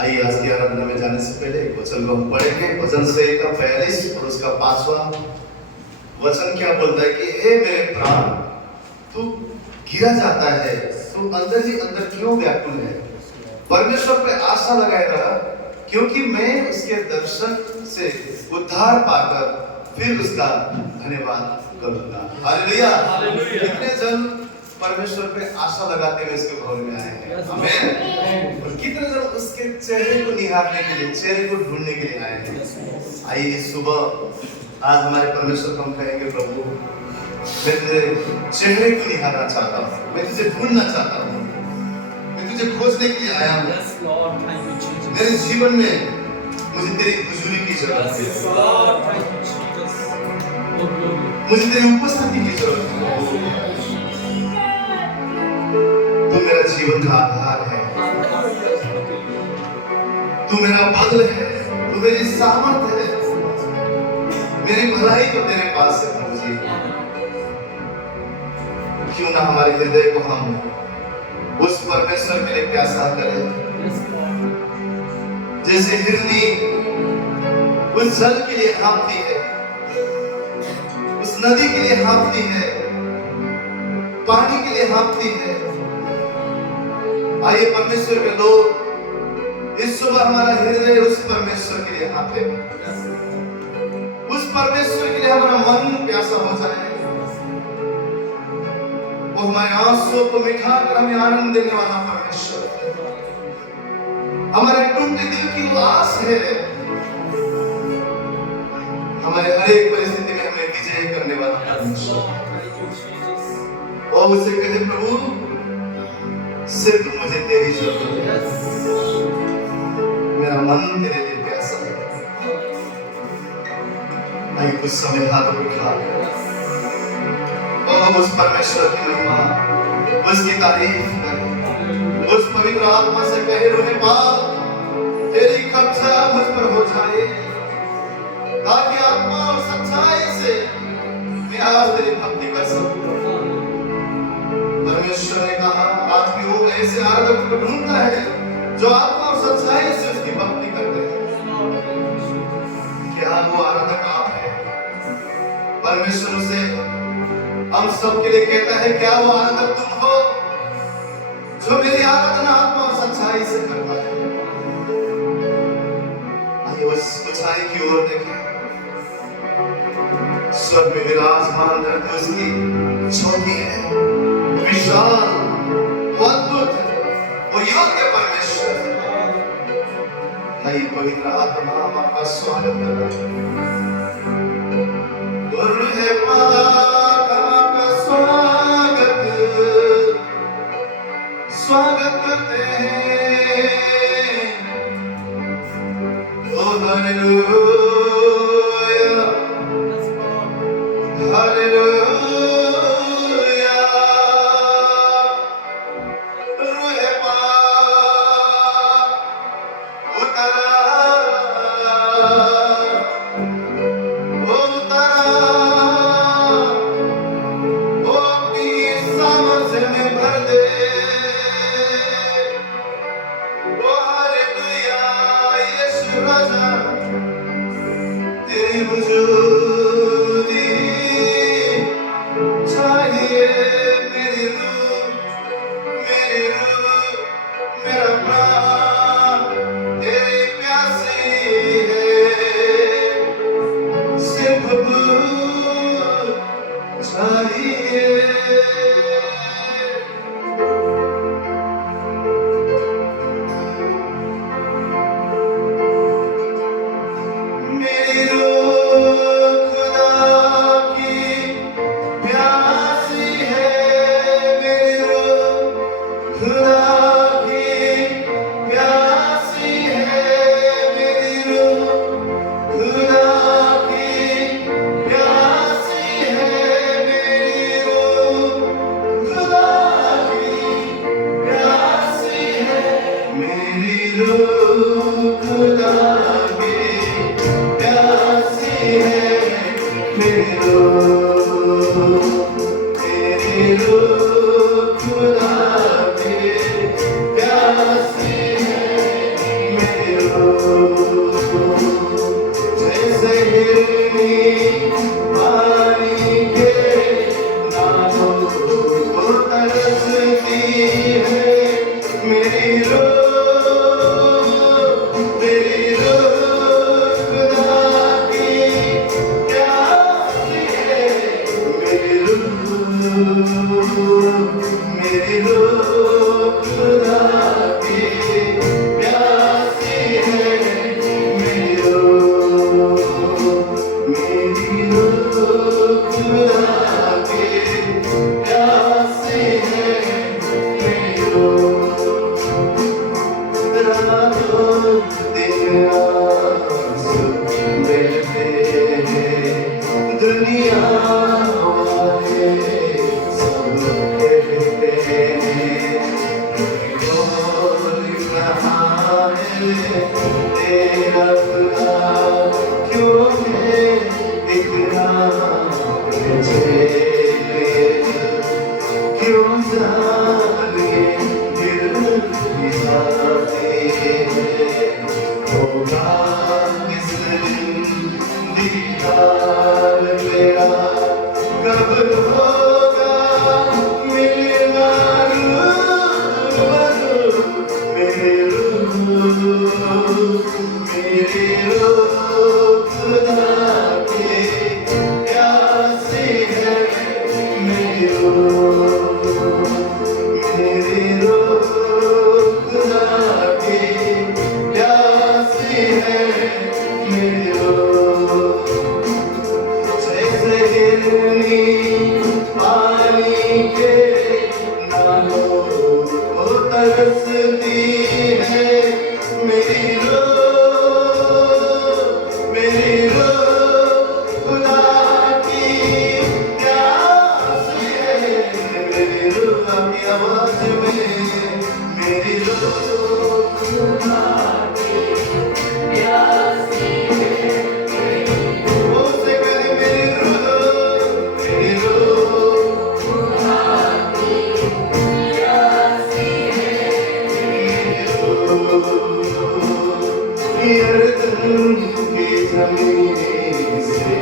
आइए आज की आराधना में जाने से पहले एक वचन को हम पढ़ेंगे। वचन संहिता 42 और उसका 5वां वचन क्या बोलता है कि हे मेरे प्राण, तू गिरा जाता है, तू अंदर ही अंदर क्यों व्याकुल है? परमेश्वर पे आशा लगाए रहा, क्योंकि मैं उसके दर्शन से उद्धार पाकर फिर उसका धन्यवाद करूंगा। हालेलुया। कितने जन परमेश्वर पे आशा लगाते हुए इसके भवन में आए हैं? आमीन। और कितने जन उसके चेहरे को निहारने के लिए, चेहरे को ढूंढने के लिए आए हैं? आइए इस सुबह आज हमारे परमेश्वर को हम कहेंगे, प्रभु मैं तेरे चेहरे को निहारना चाहता हूँ, मैं तुझे ढूंढना चाहता हूँ, मैं तुझे खोजने के लिए आया हूँ। मेरे जीवन में मुझे तेरी हुजूरी की जरूरत है, मुझे तेरी उपस्थिति की जरूरत है। तू मेरा जीवन का आधार है, तू मेरा बल है, तू मेरी सामर्थ है, मेरी भलाई तो तेरे पास से पहुंची। क्यों ना हमारे हृदय को हम उस परमेश्वर के लिए प्यासा करें, जैसे हिरनी उस जल के लिए हाँफती है, उस नदी के लिए हाँफती है, पानी के लिए हाँफती है। आइए परमेश्वर के लोग इस सुबह हमारा हृदय उस परमेश्वर के लिए हाँफे, उस परमेश्वर के लिए हमारा मन प्यासा हो जाए। वो हमारे आंसुओं को मिठा कर हमें आनंद देने वाला परमेश्वर, हमारे टूटे दिल की वो आस है, हमारे हर एक परिस्थिति में हमें विजय करने वाला परमेश्वर। और उसे कहे, प्रभु सिर्फ मुझे तेरी जरूरत है, मेरा मन तेरे लिए प्यासा है। आइए कुछ समय हाथ उठा और उस परमेश्वर की महिमा, उसकी तारीफ करें, उस पवित्र आत्मा से कहे, रूहे पाक तेरी कब्जा मुझ पर हो जाए, ताकि आत्मा और सच्चाई से मैं आज तेरी भक्ति कर सकूं। परमेश्वर ने कहा, आदमी वो ऐसे आराधक को ढूंढता है जो आत्मा और सच्चाई से उसकी भक्ति करते हैं। क्या वो आराधक आप है? परमेश्वर उसे हम सब के लिए कहता है, क्या वो आराधक तुम हो जो मेरी आराधना आत्मा और सच्चाई से करता है? आइए उस सच्चाई की ओर देखें। स्वर्ग में विराजमान धरती उसकी चौकी है, विशाल, अद्भुत, वो योग्य परमेश्वर है। आइए पवित्र आत्मा हम आपका स्वागत कर रहे हैं। रूहे पाक हम आपका स्वागत करते हैं। ओ हालेलुया, हालेलुया। वो तरसती है मेरी खुदा की प्यासी है मेरी खुदा की प्यासी है मेरी खुदा की प्यासी है मेरी रातों दिन आंसू बहते हैं दुनिया वाले सब कहते हैं बोल कहाँ है तेरा खुदा क्यों है इतना मुझे क्यों जाने दिल जाते होगा किस दिन दीदार मेरा कब होगा मिलना रूबरू मेरे खुदा की प्यासी है मेरी खुदा की प्यासी है मेरी जैसे हिरनी पानी के नालों को तरसती है मेरी खुदा की प्यासी है मेरी की आवाज में मेरी खुदा की प्यासी है वो से करे मेरी खुदा की प्यासी है यरदन की ज़मीन से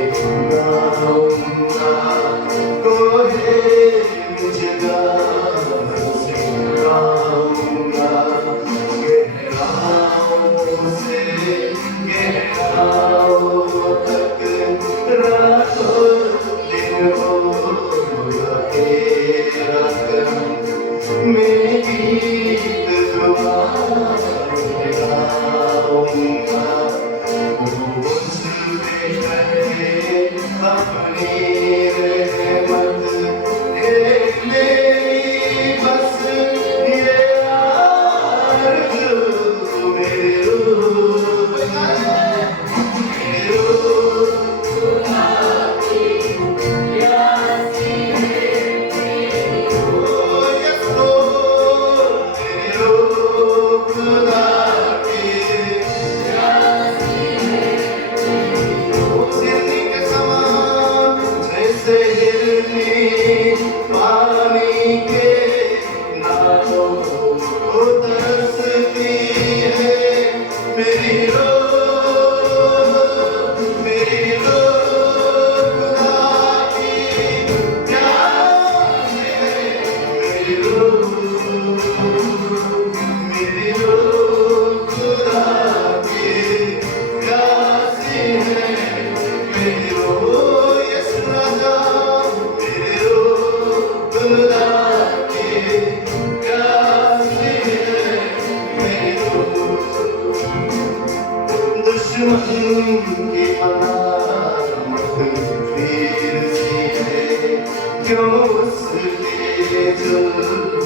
गाऊंगा कोहे मुझे गाऊं से गाऊंगा गहराओं से गहराओं तक रातों दिन होगा तेरा करम मैं गीत दुआ गाऊंगा अपनी रहमत है मेरी बस ये आरज़ू मेरी खुदा की प्यासी है खुदा की पानी के नालों को तरसती है मेरी खुदा की प्यासी है मेरी खुदा की प्यासी है मेरी यस राजा खुदा की प्यासी है मेरी दुश्मन की मनामत फिर सी है क्यों उसके जुल्म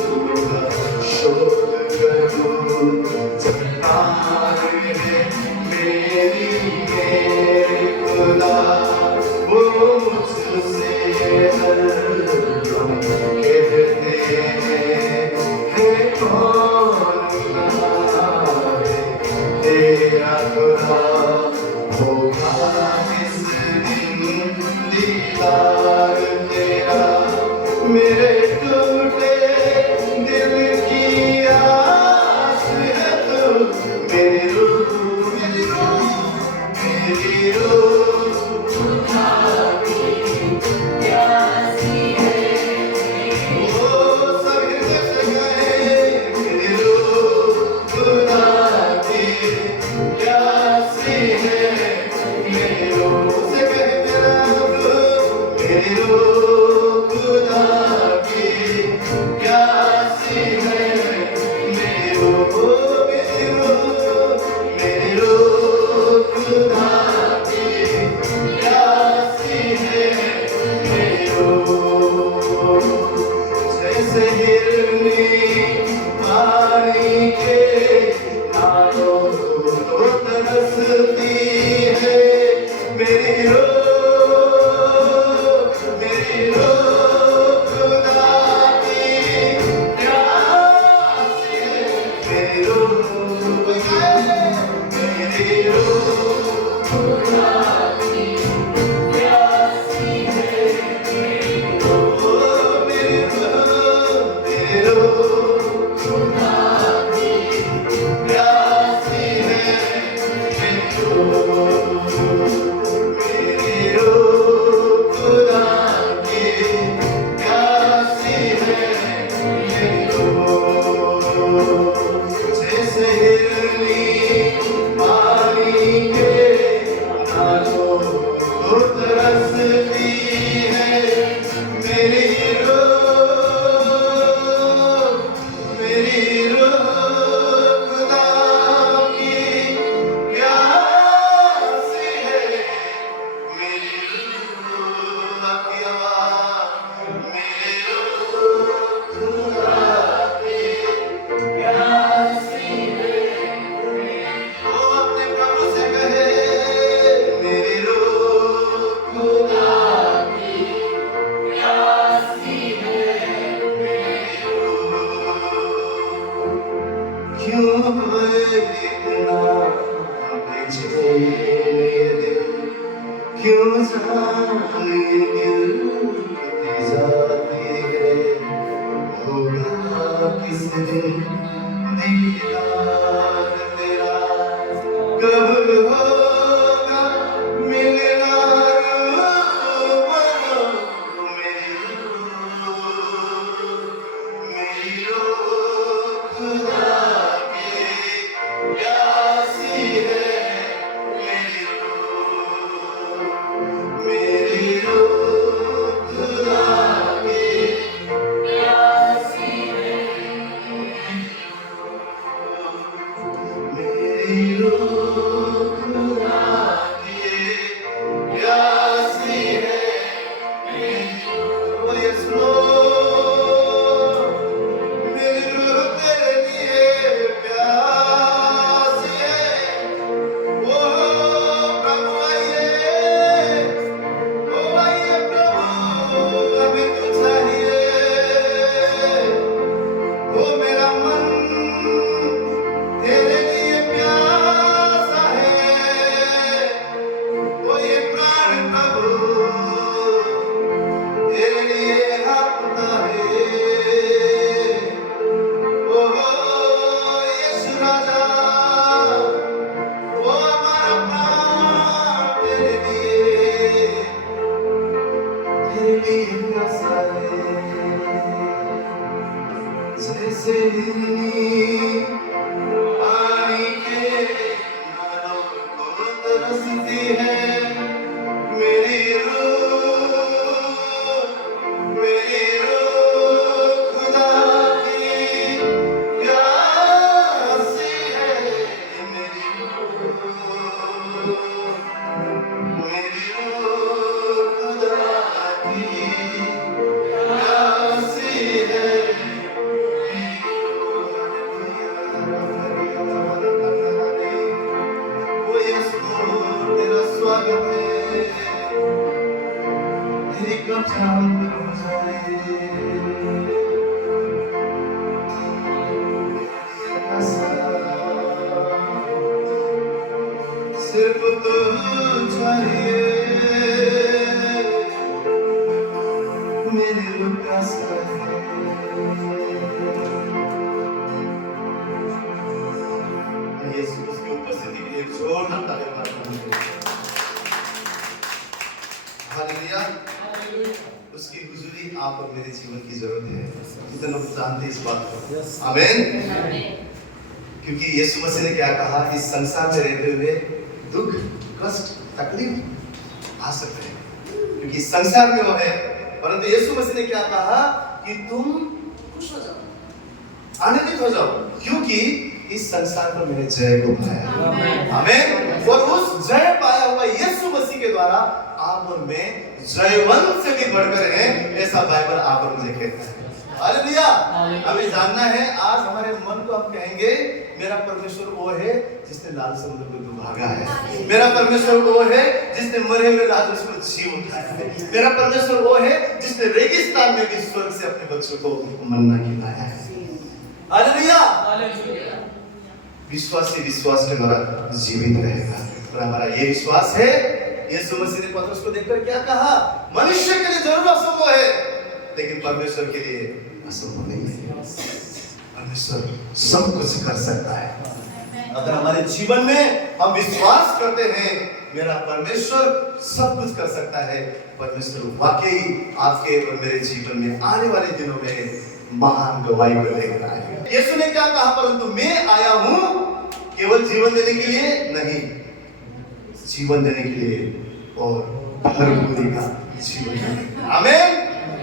इतना बेचैन दिल, क्यों जाने गिरती जाती है, होगा किस दिन दीदार तेरा, कब होगा मिलना रूबरू, मेरी रो खुदा की प्यासी है, मेरी रो खुदा की प्यासी है, मेरी रो खुदा की प्यासी है, बोलिए सुनो, मेरी रो तेरे लिए प्यासी है। ओ प्रभु आइए, ओ आइए प्रभु, हमें तू चाहिए। ओ मेरा मन तेरे लिए प्यासा है, ओ ये प्राण प्रभु तेरे लिए हाथता है। ओ यीशु राजा, ओ हमारा प्राण तेरे लिए प्यासा है। जैसे हिरनी पानी के किनारों को तरसती है, मेरी रूह खुदा की प्यासी है, मेरी रूह खुदा की प्यासी है। ओ यीशु तेरा स्वागत है, तेरी कथा हो जाए, सिर्फ तू चाहिए, मेरे लुकास यीशु उसकी उपस्थिति के लिए जोरदार तालियां मारते हैं। हालेलुया, उसकी हुजूरी आप और मेरे जीवन की जरूरत है। कितने लोग जानते हैं इस बात को? आमीन। क्योंकि यीशु मसीह ने क्या कहा, इस संसार में रहते हुए दुख, कष्ट, तकलीफ आ सकते हैं, क्योंकि इस संसार में वो है। परंतु यीशु मसीह ने क्या कहा कि तुम खुश हो जाओ, आनंदित हो जाओ, क्योंकि इस संसार पर मैंने जय को पाया। आमीन। और उस जय पाया हुआ यीशु मसीह के द्वारा आप और मैं जयवंत से भी बढ़कर हैं, ऐसा बाइबल आप और मुझे कहता है। हालेलुया। हमें जानना है, आज हमारे मन को हम कहेंगे, मेरा परमेश्वर वो है जिसने लाल समुद्र को डुबाया है, मेरा परमेश्वर वो है जिसने मरे हुए लाजरस को जी उठाया है, मेरा परमेश्वर वो है जिसने रेगिस्तान में भी स्वर्ग से अपने बच्चों को मन्ना खिलाया है। हालेलुया। विश्वासी विश्वास के द्वारा जीवित रहेगा, और हमारा ये विश्वास है। यीशु मसीह ने पतरस को देखकर क्या कहा, मनुष्य के लिए जरूर असंभव है, लेकिन परमेश्वर के लिए असंभव नहीं है। परमेश्वर सब कुछ कर सकता है। अगर हमारे जीवन में हम विश्वास करते हैं, मेरा परमेश्वर सब कुछ कर सकता है, परमेश्वर वाकई आपके और मेरे जीवन में आने वाले दिनों में महान गवाही को लेकर आएगा। यीशु ने क्या कहा, परंतु मैं आया हूं केवल जीवन देने के लिए नहीं, जीवन देने के लिए और भरपूरी का जीवन देने के लिए। आमीन।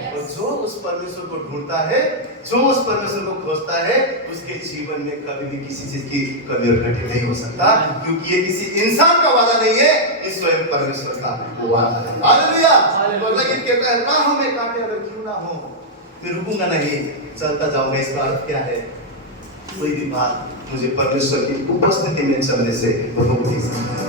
और जो उस परमेश्वर को ढूंढता है, जो उस परमेश्वर को खोजता है, उसके जीवन में कभी भी किसी चीज की कमी और घटी नहीं हो सकता, क्योंकि ये किसी इंसान का वादा नहीं है, ये स्वयं परमेश्वर का वादा है। हालेलुया। तो लेकिन कहता है, राहों में कांटे अगर क्यों ना हो, मैं रुकूंगा नहीं, चलता जाऊंगा। इसका अर्थ क्या है? कोई भी बात मुझे परमेश्वर की उपस्थिति में चलने से रोक नहीं सकता।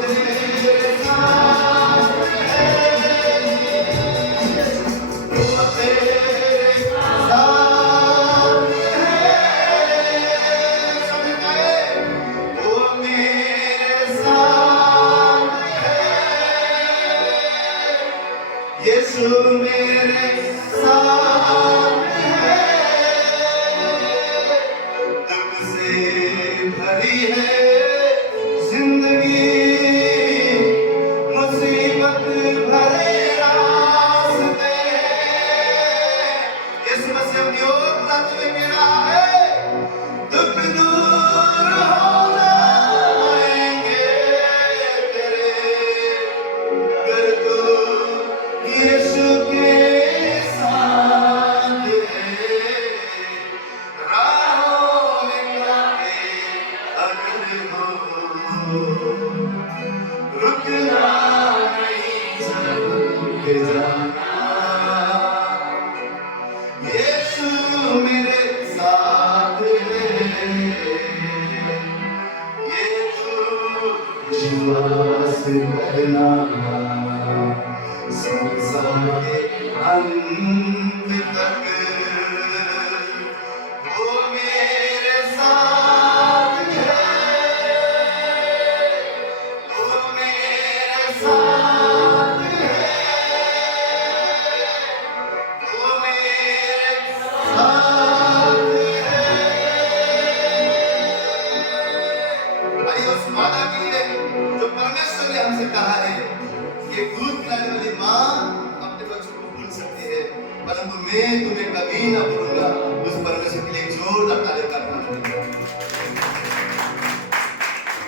तेरे साथ है, वो तेरे साथ है, समझ गए? वो मेरे साथ है, यीशु मेरे साथ है, दुख से भरी है जिंदगी, मुसीबत भरे रास्ते, यीशु मसीह अपनी ओर बुलाते हुए कह रहा है, दुख दूर हो जाएंगे तेरे, अगर तू यीशु के साथ है, राहों में आके अगर हो, रुकना नहीं चल के जाना, यीशु मेरे साथ है, ये तू विश्वास करना, संसार के अंत तक वो मेरे साथ है, वो मेरे साथ है, वो मेरे साथ है। भाई उस वादा के लिए जो परमेश्वर ने हमसे कहा है कि दूध पिलाने वाली माँ अपने बच्चों को भूल सकती है, परंतु मैं तुम्हें कभी ना भूलूंगा। उस परमेश्वर के लिए जोरदार ताली करना।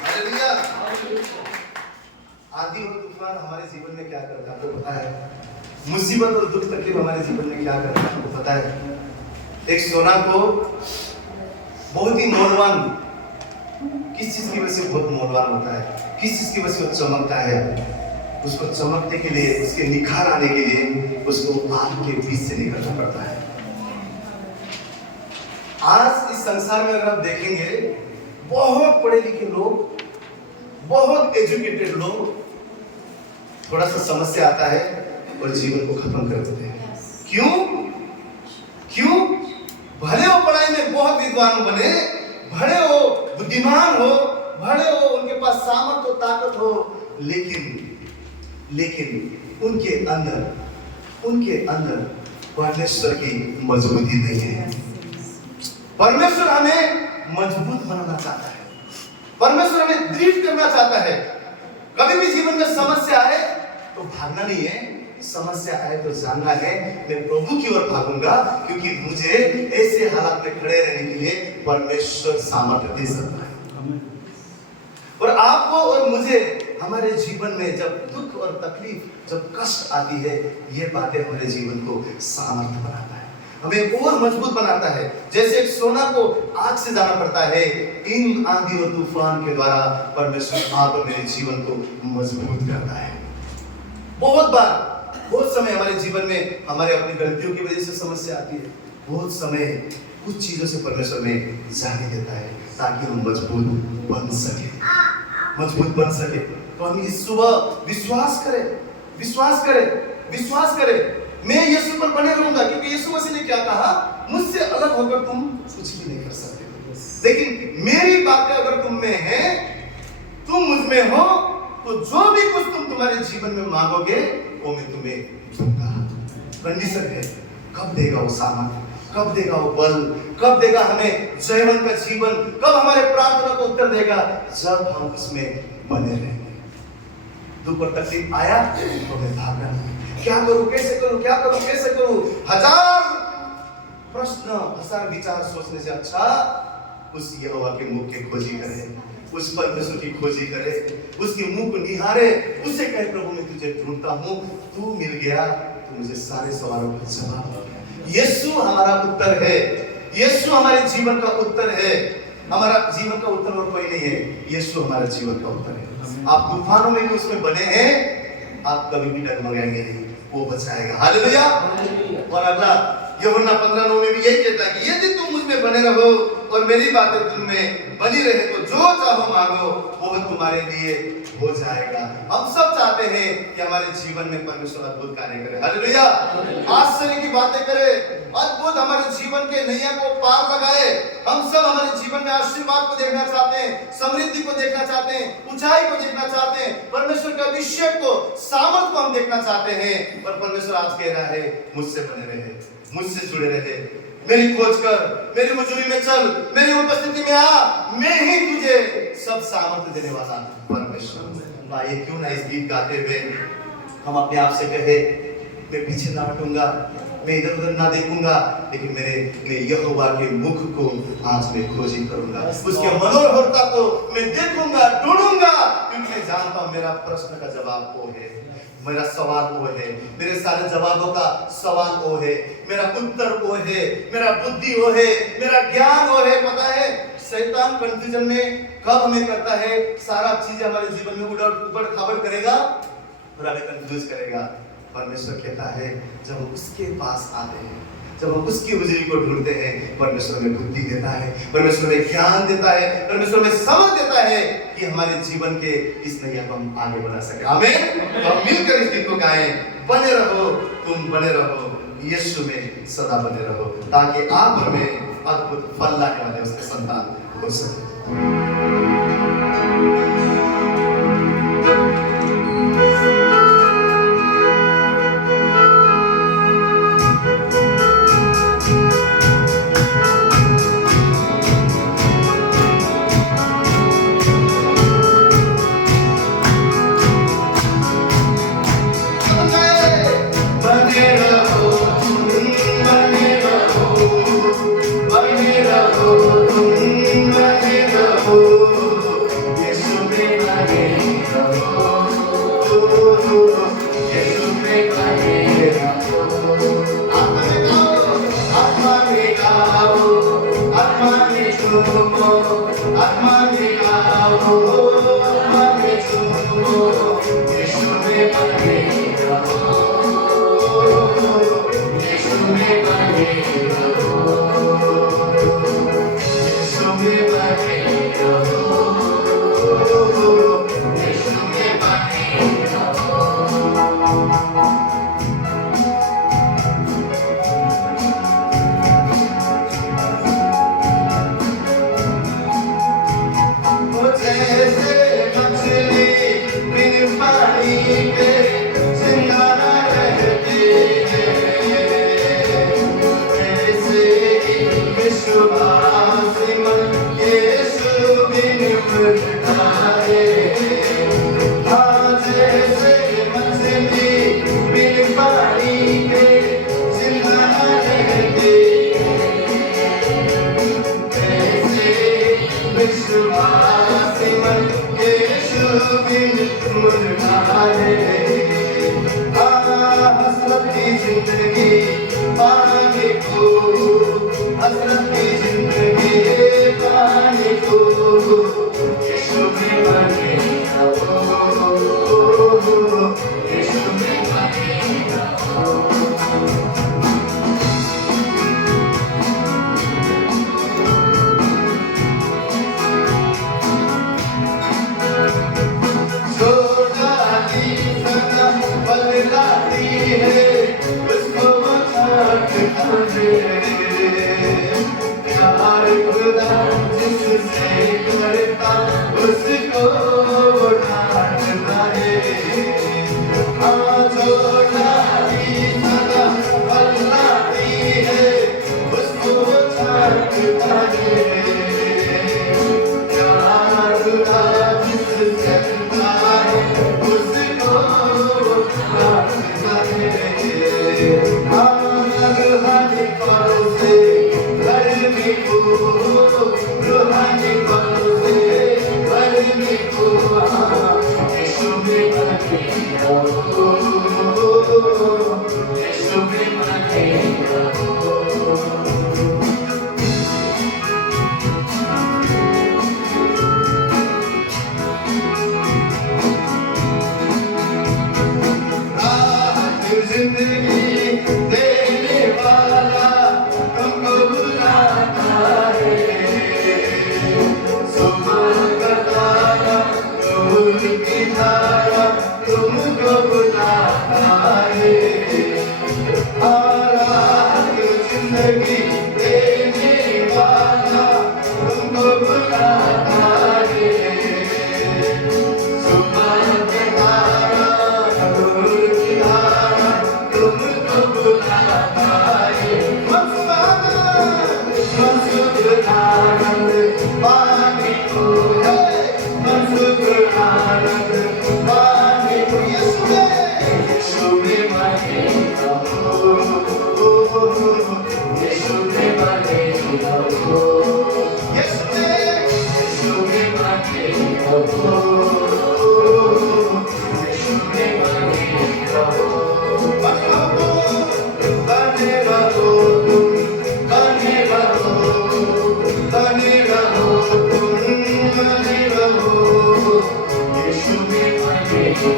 हालेलुया। आंधी और तूफान हमारे जीवन में क्या करता है आपको पता है? मुसीबत और दुख तकलीफ हमारे जीवन में क्या करता है आपको पता है? एक सोना को बहुत ही मूल्यवान, किस चीज की वजह से बहुत मूल्यवान होता है? किस चीज की वजह से वो चमकता है? उसको चमकने के लिए, उसके निखार आने के लिए उसको आग के बीच से निकलना पड़ता है। आज इस संसार में अगर आप देखेंगे, बहुत पढ़े लिखे लोग, बहुत एजुकेटेड लोग, थोड़ा सा समस्या आता है और जीवन को खत्म कर देते हैं। क्यों? क्यों? भले वो पढ़ाई में बहुत विद्वान बने, भले वो बुद्धिमान हो, भले वो उनके पास सामर्थ्य हो, ताकत हो, लेकिन उनके अंदर परमेश्वर की मजबूती नहीं है। परमेश्वर हमें मजबूत बनाना चाहता है, परमेश्वर हमें दृढ़ करना चाहता है। कभी भी जीवन में समस्या आए तो भागना नहीं है, समस्या आए तो जानना है मैं प्रभु की ओर भागूंगा, क्योंकि मुझे ऐसे हालात में खड़े रहने के लिए परमेश्वर सामर्थ्य दे सकता है। और आपको और मुझे हमारे जीवन में जब दुख और तकलीफ, जब कष्ट आती है, ये बातें हमारे जीवन को सामर्थ्य बनाता है, हमें और मजबूत बनाता है। जैसे एक सोना को आग से जाना पड़ता है, इन आंधी और तूफान के द्वारा परमेश्वर आप और मेरे जीवन को मजबूत करता है। बहुत बार, बहुत समय हमारे जीवन में हमारे अपनी गलतियों की वजह से समस्या आती है, बहुत समय कुछ चीजों से परमेश्वर में जाने देता है ताकि हम मजबूत बन सके। तो हम इस सुबह विश्वास करें मैं यीशु पर बने रहूंगा, क्योंकि यीशु मसीह ने क्या कहा? मुझसे अलग होकर तुम कुछ भी नहीं कर सकते, लेकिन मेरी बातें अगर तुम में है, तुम मुझ में हो, तो जो भी कुछ तुम तुम्हारे जीवन में मांगोगे वो मैं तुम्हें दूंगा। कंडीशन है, कब देगा वो सामर्थ्य, कब देगा वो बल, कब देगा हमें जयवंत का जीवन, कब हमारे प्रार्थना को उत्तर देगा? जब हम उसमें बने रहेंगे। दुख और तकलीफ आया तो मैं भागना, क्या करूं, कैसे करूं, हजार प्रश्न, हजार विचार सोचने से अच्छा उस यहोवा के मुख की खोजी करें, उस परमेश्वर की खोजी करे, उसके मुंह को निहारे, उसे कहे प्रभु मैं तुझे ढूंढता हूं, तू मिल गया तो मुझे सारे सवालों का जवाब हो गया। यीशु हमारा उत्तर है, यीशु हमारे जीवन का उत्तर है। हमारा जीवन का उत्तर और कोई नहीं है, यीशु हमारा जीवन का उत्तर है। आप तूफानों में भी उसमें बने हैं, आप कभी भी डगमगाएंगे नहीं, वो बचाएगा। हालेलुया। और अगला यूहन्ना 15:9 में भी यही कहता है कि यदि तुम मुझ में बने रहो और मेरी बातें तुम में बनी रहे तो जो चाहो मांगो वो तुम्हारे लिए हो जाएगा। हम सब चाहते हैं कि हमारे जीवन में परमेश्वर अद्भुत कार्य करे, हालेलुया, आश्चर्य की बातें करे, अद्भुत हमारे जीवन के नैया को पार लगाए। हम सब हमारे जीवन में आशीर्वाद को देखना चाहते हैं, समृद्धि को देखना चाहते हैं, ऊंचाई को देखना चाहते हैं, परमेश्वर के अभिषेक को, सामर्थ को हम देखना चाहते हैं। और परमेश्वर आज कह रहा है मुझसे बने रहे, मुझसे जुड़े रहे, मेरी खोज कर, मेरी मजूरी में चल, मेरी उपस्थिति में आ, मैं ही तुझे सब सामर्थ्य देने वाला परमेश्वर। ये क्यों ना इस गीत गाते हुए हम अपने आप से कहे, मैं पीछे ना हटूंगा, मैं इधर उधर ना देखूंगा, लेकिन मैं यहोवा के मुख को आज मैं खोजी करूंगा, उसके मनोहरता को मैं देखूंगा, ढूंढूंगा, क्योंकि मैं जानता हूं मेरा प्रश्न का जवाब वो है, मेरा सवाल वो है, मेरे सारे जवाबों का सवाल वो है, मेरा उत्तर वो है, मेरा बुद्धि वो है, मेरा ज्ञान वो है। पता है शैतान कंफ्यूजन में कब हमें करता है, सारा चीज हमारे जीवन में उबड़ खाबड़ करेगा और हमें कंफ्यूज करेगा। परमेश्वर कहता है जब हम उसके पास आते हैं, जब हम उसकी हुजूरी को ढूंढते हैं, परमेश्वर में बुद्धि देता है, परमेश्वर में ज्ञान देता है, परमेश्वर में समझ देता है कि हमारे जीवन के इस नैया को हम आगे बढ़ा सके। आमीन। तो हम मिलकर इस गीत को गाएं, बने रहो, तुम बने रहो, यीशु में सदा बने रहो, ताकि आप में अद्भुत फल लाने वाले उसके संतान हो सके।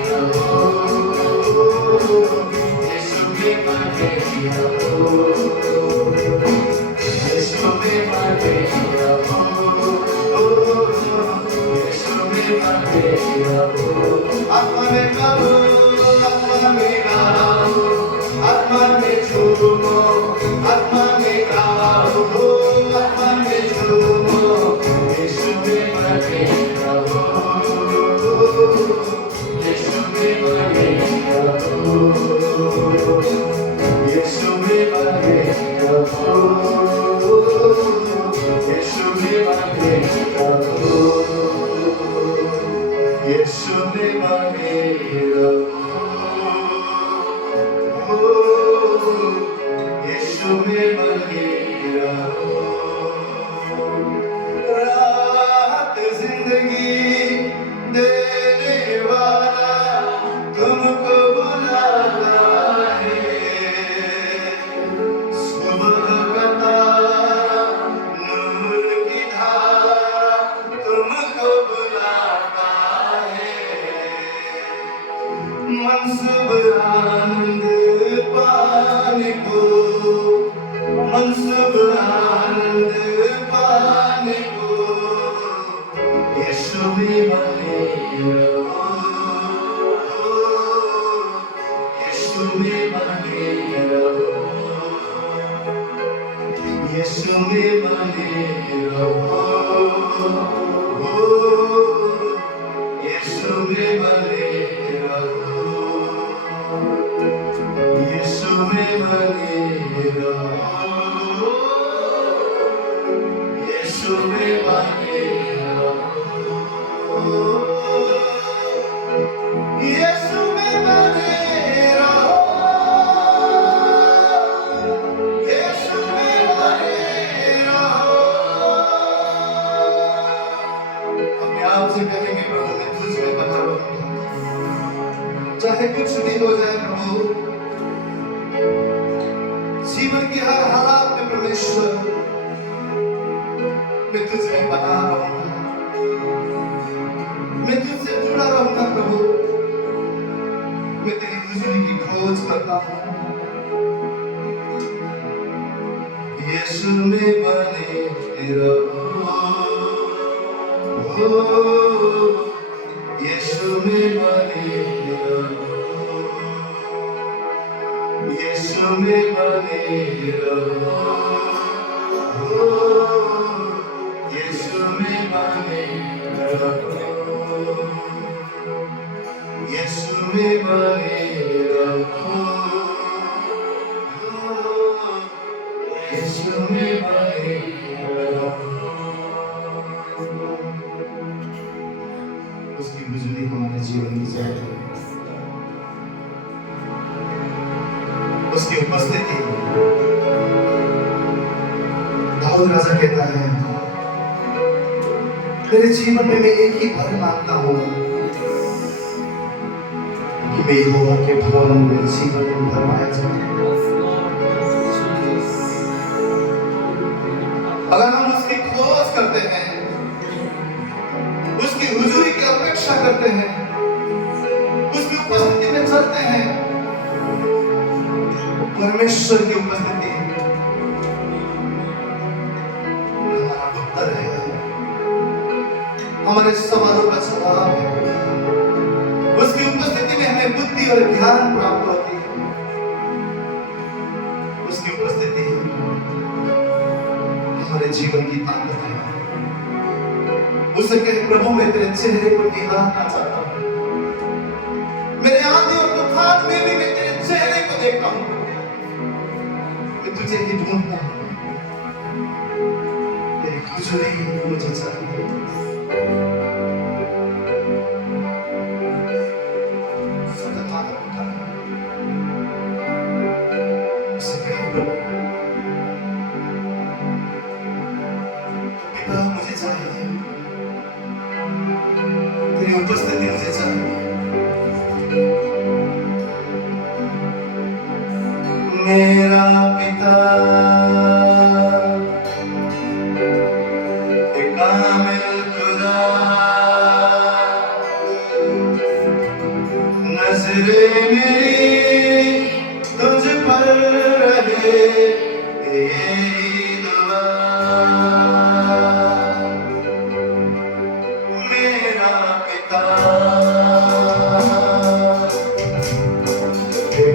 रहो, यीशु में बने रहो, यीशु में बने रहो, यीशु में बने रहो। आत्मा में गाओ, आत्मा में गाओ, आत्मा में झूमो, आत्मा में गाओ, आत्मा में झूमो, यीशु में बने रहो, यीशु में बने रहो, यीशु में बने रहो, यीशु में बने रहो, यीशु में बने रहो, यीशु में बने रहो। रात जिंदगी देने वाला तुमको बुलाता है, सुबह का तारा नूर की धारा तुमको बुलाता है, मनसूब आनंद पाने को, मनसूब आनंद पाने को, यीशु में बने रहो, यीशु में बने रहो, यीशु में बने रहो, यीशु में बने रहो, यीशु में बने रहो, यीशु में बने रहो, यीशु में बने रहो, यीशु में बने रहो। अपने आप से कहेंगे, प्रभु मैं तुझ में बना रहूंगा, चाहे कुछ भी हो जाए प्रभु, जीवन की हर हालात में परमेश्वर मैं तुझे बना रहूंगा, मैं तुझसे जुड़ा रहूंगा प्रभु, मैं तेरी हुजूरी की खोज करता हूं, यीशु में बने रहो, यीशु में बने रहो, यीशु में बने रहो, यीशु में बने रहो, यीशु में बने रहो, यीशु में बने रहो। उसकी हुजूरी हमारे जीवन की जाए, उसकी उपस्थिति। दाऊद राजा कहता है, मेरे जीवन में मैं एक ही भर मांगता हूं कि मैं यहोवा के भवन में जीवन में भरमाया जाए। अगर हम उसकी खोज करते हैं, उसकी हुजूरी की अपेक्षा करते हैं, उसकी उपस्थिति में चलते हैं, परमेश्वर की उपस्थिति हमारा उत्तर है, हमारे सवालों का जवाब है। उसकी उपस्थिति में हमें बुद्धि और ज्ञान प्राप्त होती है। उसकी उपस्थिति हमारे जीवन की ताकत है। उसे कहे, प्रभु मैं तेरे चेहरे को निहारना चाहता हूं, मेरे आंधी और तूफान में भी मैं तेरे चेहरे को देखता हूं, मैं तुझे ही ढूंढता हूं, तेरी हुजूरी मुझे चाहिए। उसे कहे, प्रभु पिता मुझे चाहिए, तेरी उपस्थिति मुझे चाहिए। मेरा पिता नजरे मेरी तुझ पर रहे, यही दुआ। मेरा पिता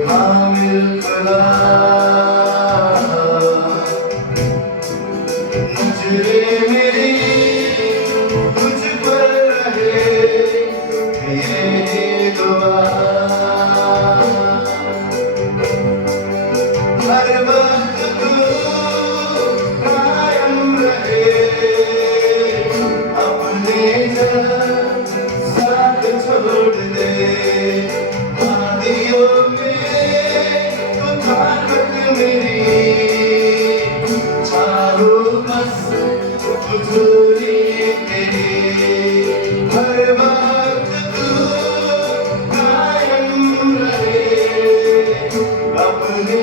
कामिल खुदा, नजरे मेरी तुझ पर रहे, ये दुआ। हर वक्त तू कायम रहे, अपने साथ छोड़ दे। वादियों में तू ताकत मेरी, चारों बस हुजूरी तेरी। हर वक्त तू कायम रहे, अपने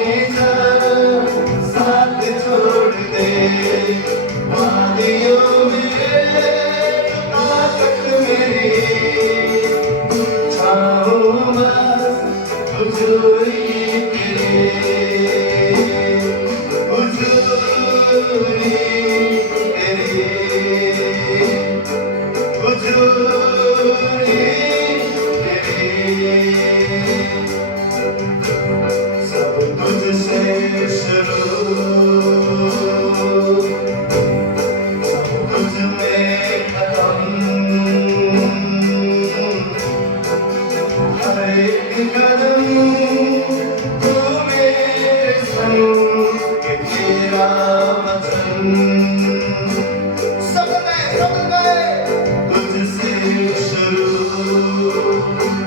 साथ छोड़ दे। वादियों में ताकत मेरी, चारों बस हुजूरी तेरी, हुजूरी तेरी, हुजूरी तेरी। सब तुझसे शुरू, सब तुझ में खत्म। हर एक कदम तू मेरे संग, ये तेरा वचन। सब में तुझसे शुरू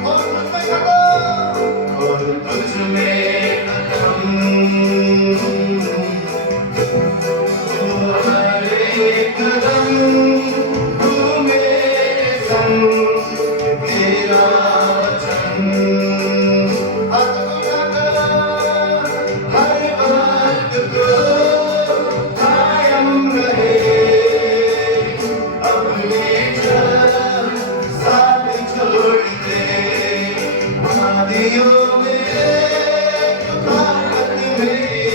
और तुझ में खत्म, और तुझ में खत्म। हर एक कदम तू मेरे संग, ये तेरा वचन। हर वक्त को कायम रहे, अपने साथ छोड़ दे। वादियों में तू ताकत मेरी,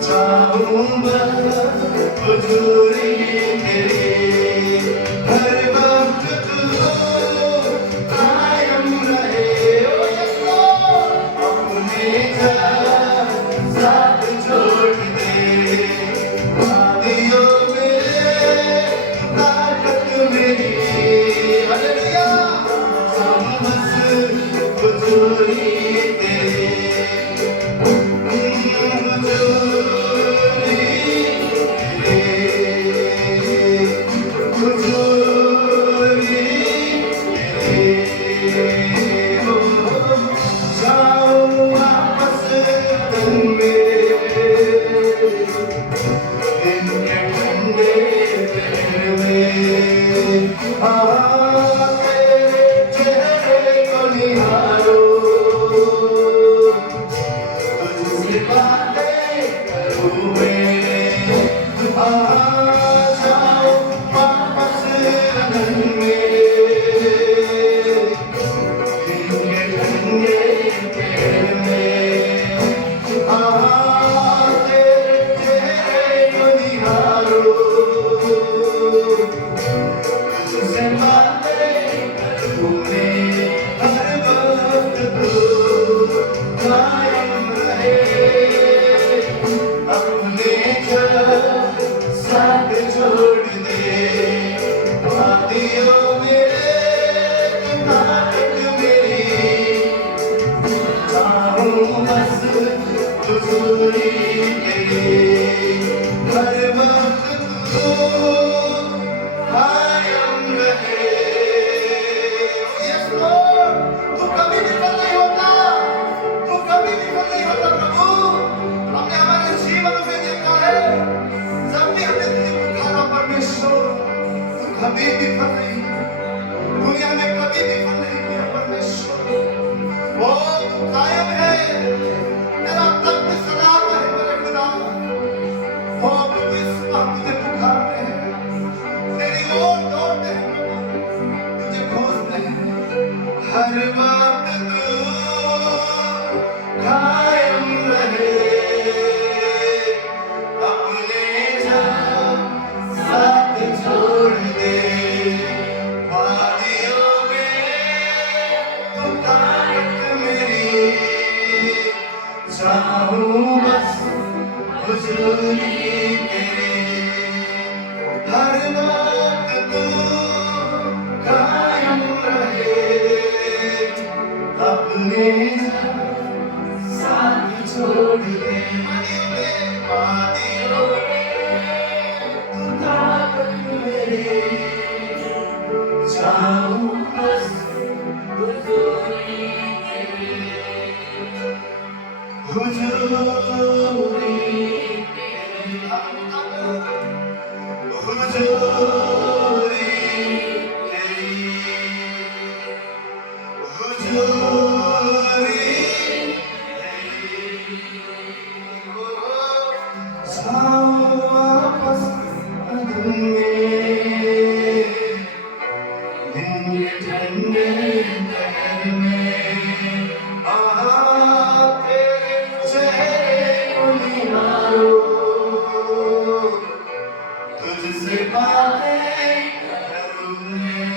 चाहूं बस हुजूरी तेरी। हर वक्त तू कायम रहे, ओ यीशु, अपने साथ छोड़ दे। वादियों में ताकत मेरी, हालेलुया, हम बस हुजूरी तेरी, हुजूरी तेरी, हुजूरी तेरी। हो जाओ वापस तन में, दिन के ठंडे पहर में। आके चेहरे को निहारो, तुझसे बातें करूं मैं। आ जाओ वापस अदन में, दिन के ठंडे पहर में। आके चेहरे को निहारो, तुझसे बातें करूं मैं। हर वक्त तू कायम रहे, अपने साथ छोड़ दे। वादियों में तू ताकत मेरी, चाहूं बस हुजूरी तेरी। हर वक्त तू कायम रहे। Yes, Lord, तू कभी विफल नहीं होता, तू कभी विफल नहीं होता प्रभु। हमने हमारे जीवन में देखा है, जब भी हमने तुझे पुकारा परमेश्वर, तू कभी विफल नहीं, दुनिया में कभी विफल नहीं किया परमेश्वर। ओ तू कायम है, तेरा तख्त सदा पर है मेरे खुदा। ओ प्रभु, इस वक्त तुझे पुकारते हैं, तेरी ओर दौड़ते हैं प्रभु, तुझे खोजते हैं। हर वक्त तूने साथ छोड़ के वादियों में तू था मेरे चाहूं बस हुजूरी हुजूरी हुजूरी हुजूरी जाऊं वापस अदन में दिन के ठंडे शहर में तेरे चेहरे को निहारो तुझसे बातें करूं मैं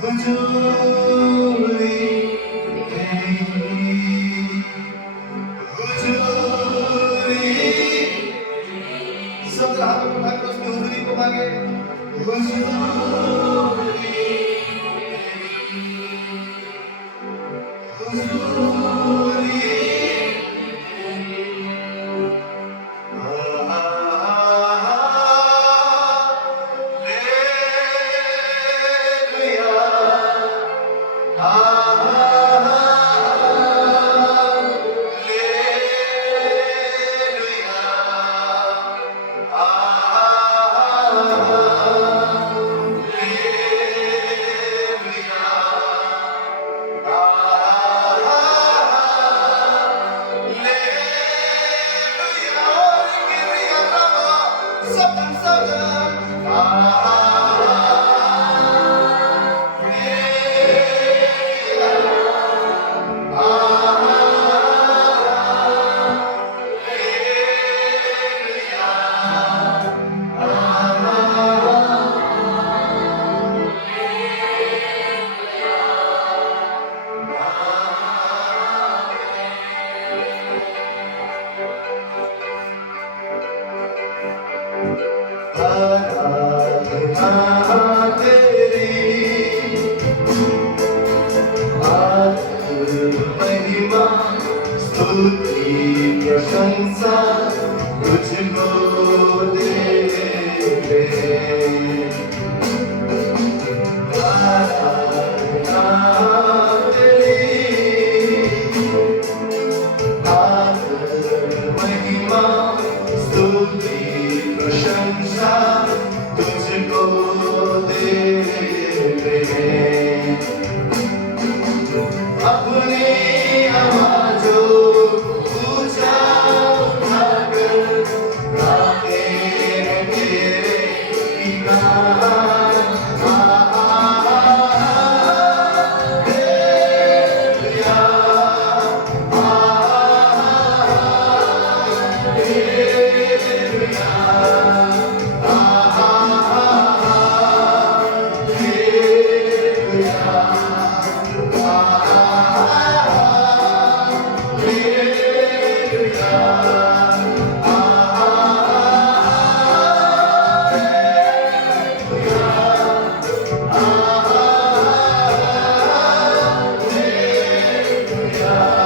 हुजूरी हुजूरी सब हाथों को उठाकर उसकी हुजूरी को मांगे हुजूरी हुजूरी महिमा स्तुति प्रशंसा तुझको देते आराधना तेरी महिमा स्तुति प्रशंसा तुझको देते अपनी आवाज़ों ऊंचा उठाकर गाते हैं तेरे दीवान हालेलुया हालेलुया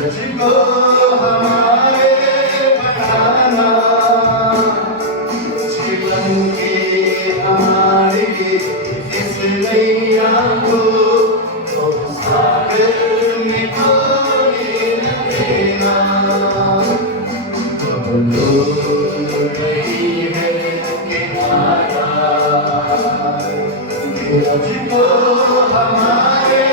तुझको हमारे बढ़ाना जीवन के हमारे इस नैया को सागर में खोने न देना बोलो नहीं है किनारा तुझको हमारे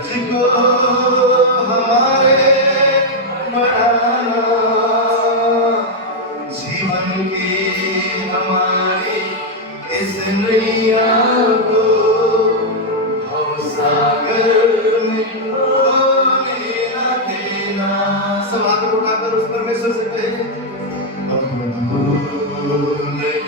तुझको हमारे बढ़ाना, जीवन की हमारी इस नैया को भवसागर में खोने न देना। सब हाथ उठाकर उस परमेश्वर से कहें, अब दूर नहीं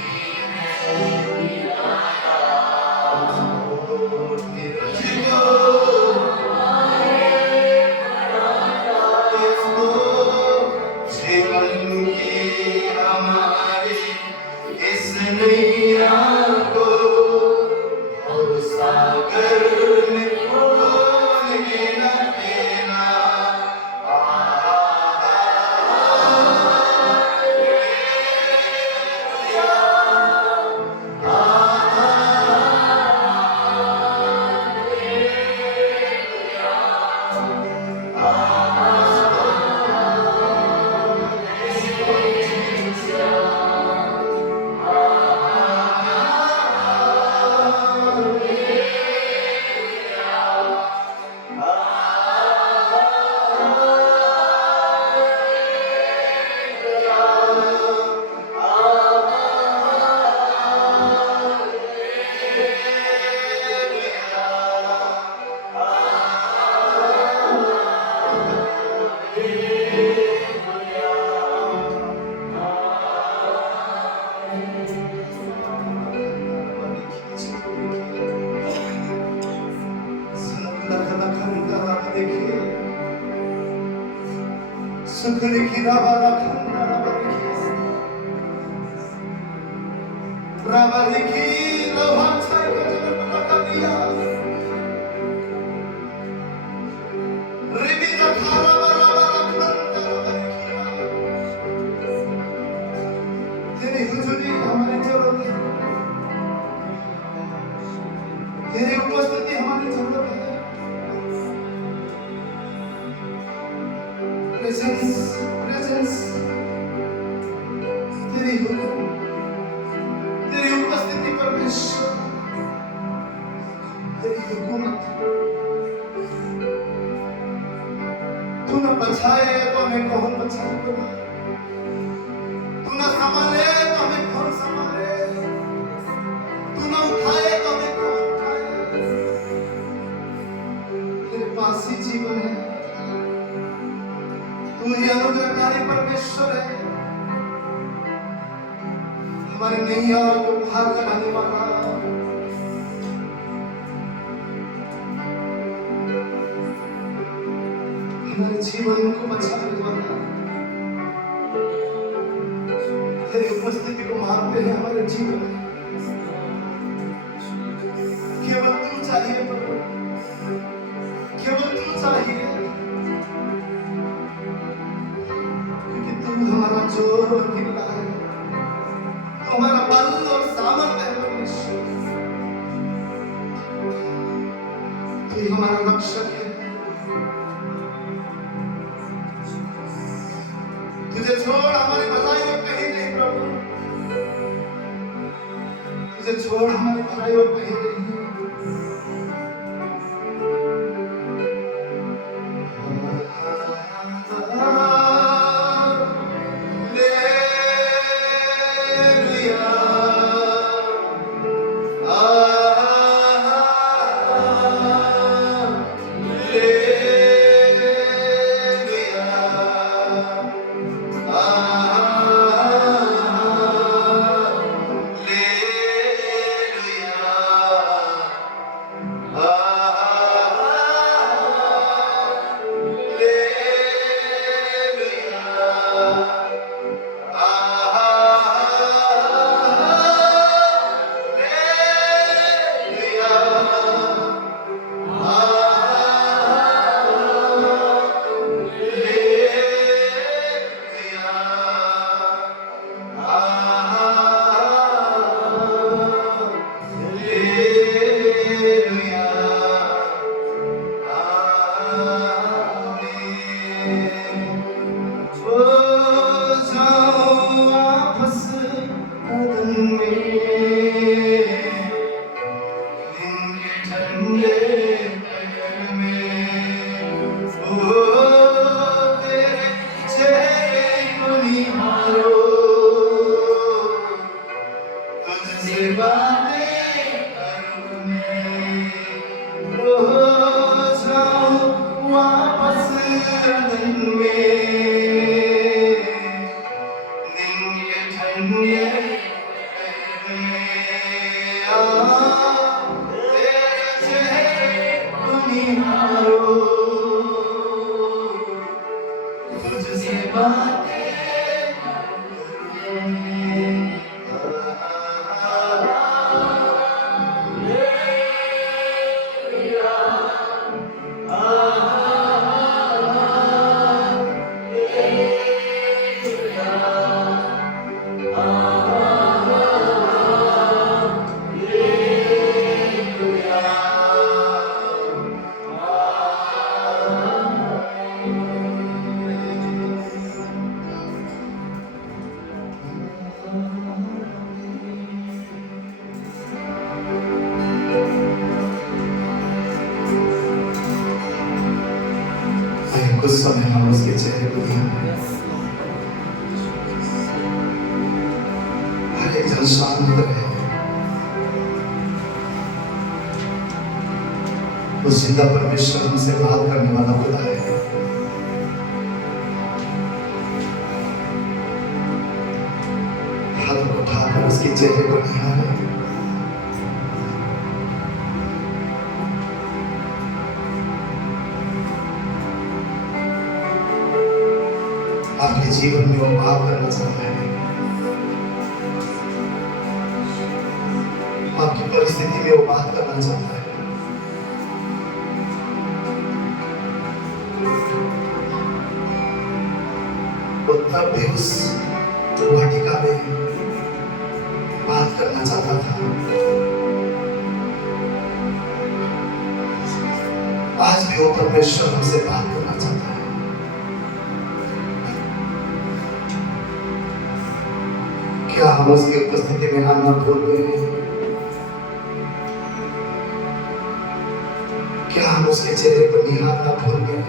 तेरी हुजूरी हमारी जरूरत है, तेरी उपस्थिति हमारी जरूरत है। प्रेजेंस प्रेजेंस तेरी उपस्थिति परमेश्वर, तेरी हुकूमत। तू न बचाए तो हमें कौन बचाएगा, तू न संभाले तो हमें कौन संभाले, तू न उठाए तो हमें कौन उठाए। तेरे पास ही जीवन है, तू ही अनुग्रहकारी परमेश्वर है, हमारे नैया को पार लगाने वाला। हमारे जीवन को बचाने वाला, तेरी उपस्थिति को मांगते हैं हमारे जीवन में। केवल तू चाहिए प्रभु, केवल तू चाहिए, क्योंकि तू हमारा जोर और किला है, तू हमारा बल और सामर्थ्य है परमेश्वर, तू हमारा रक्षक है। तुझे छोड़ हमारी भलाई और कहीं नहीं प्रभु, तुझे छोड़ हमारी भलाई और कहीं नहीं। कुछ समय हम उसके चेहरे को देखें, हर एक जन शांत रहे। वो जिंदा परमेश्वर हमसे बात करने वाला खुदा है। हाथ को उठाकर उसके चेहरे को निहारें। आपके जीवन में वो बात करना चाहता है, आपकी परिस्थिति में वो बात करना चाहता है। वो तब भी उस वाटिका में बात करना चाहता था, आज भी वो परमेश्वर हमसे बात करना चाहता है। क्या हम उसकी उपस्थिति में आना भूल गए? क्या हम उसके चेहरे को निहारना भूल गए?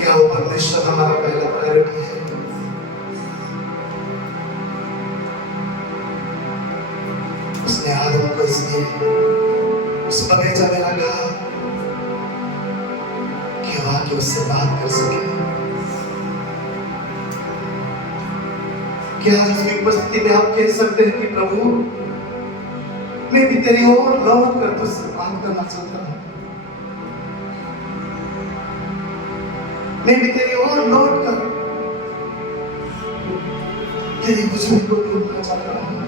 क्या वो परमेश्वर हमारा पहला प्रायोरिटी है? उसने आदम को इसलिए उस बगीचा में रखा कि वो आके उससे बात कर सके। क्या उसकी उपस्थिति में आप कह सकते हैं कि प्रभु मैं भी तेरी ओर लौट कर तुझसे बात करना चाहता हूं? मैं भी तेरी ओर लौट कर तेरी खुशबू को ढूंढना चाहता हूं।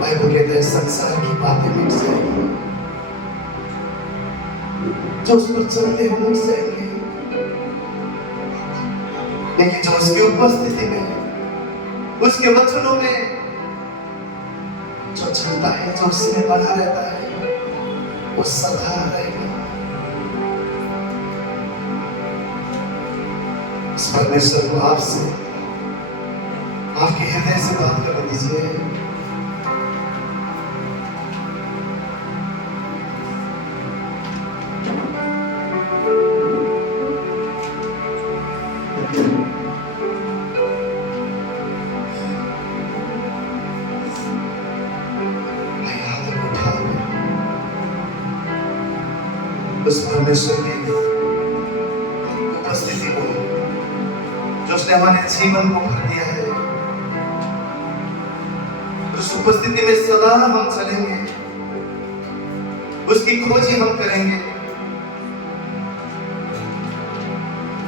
बाइबल कहता है संसार की बातें मिट जाएंगी, जो उस पर चलते हो मिट जाएंगे, लेकिन जो उसकी उपस्थिति में, उसके वचनों में जो चलता है, जो उसमें बना रहता है, वो सदा रहेगा। इस परमेश्वर को आपसे, आपके हृदय से बात कर दीजिए। उस परमेश्वर की उपस्थिति को, जो उसने हमारे जीवन को भर दिया है, उस उपस्थिति में सदा हम चलेंगे, उसकी खोजी हम करेंगे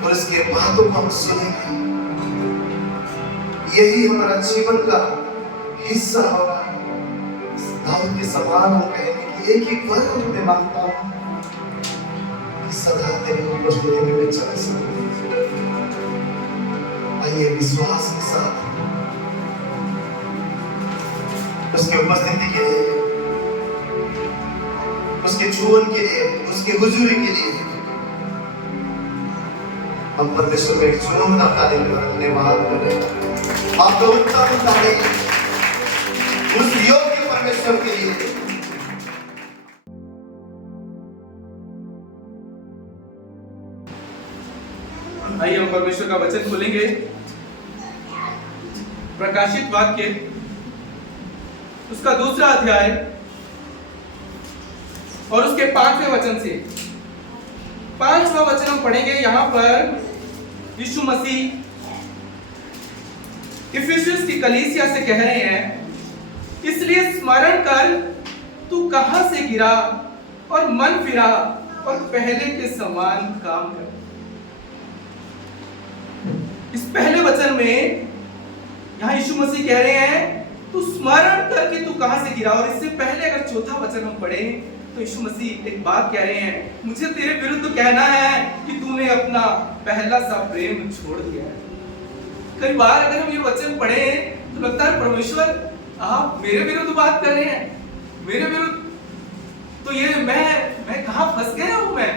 और उसके बातों को हम सुनेंगे। यही हमारा जीवन का हिस्सा होगा। दाऊद के समान हम कहेंगे कि एक ही वर मैं मांगता हूं, सदा तेरी उपस्थिति में मैं चल सकूं। आइए विश्वास के साथ उसकी उपस्थिति के लिए, उसके छुअन के लिए, उसकी हुजूरी के लिए हम परमेश्वर को एक झूमता ताली में धन्यवाद करें। आप लोग उत्तम ताली उस योग्य परमेश्वर के लिए। आइए हम परमेश्वर का वचन खोलेंगे। प्रकाशित वाक्य उसका 2 अध्याय और उसके 5वें वचन से 5वां वचन हम पढ़ेंगे। यहां पर यीशु मसीह इफिसियंस की कलीसिया से कह रहे हैं, इसलिए स्मरण कर तू कहां से गिरा और मन फिरा और पहले के समान काम कर। इस पहले वचन में यहां यीशु मसीह कह रहे हैं तू स्मरण कर कि तू कहां से गिरा, और इससे पहले अगर 4था वचन हम पढ़ें तो यीशु मसीह एक बात कह रहे हैं, मुझे तेरे विरुद्ध कहना है कि तूने अपना पहला सा प्रेम छोड़ दिया है। कई बार अगर हम ये वचन पढ़ें तो लगता है परमेश्वर आप मेरे विरुद्ध बात कर रहे हैं, मेरे विरुद्ध, तो ये मैं कहां फंस गया हूं। मैं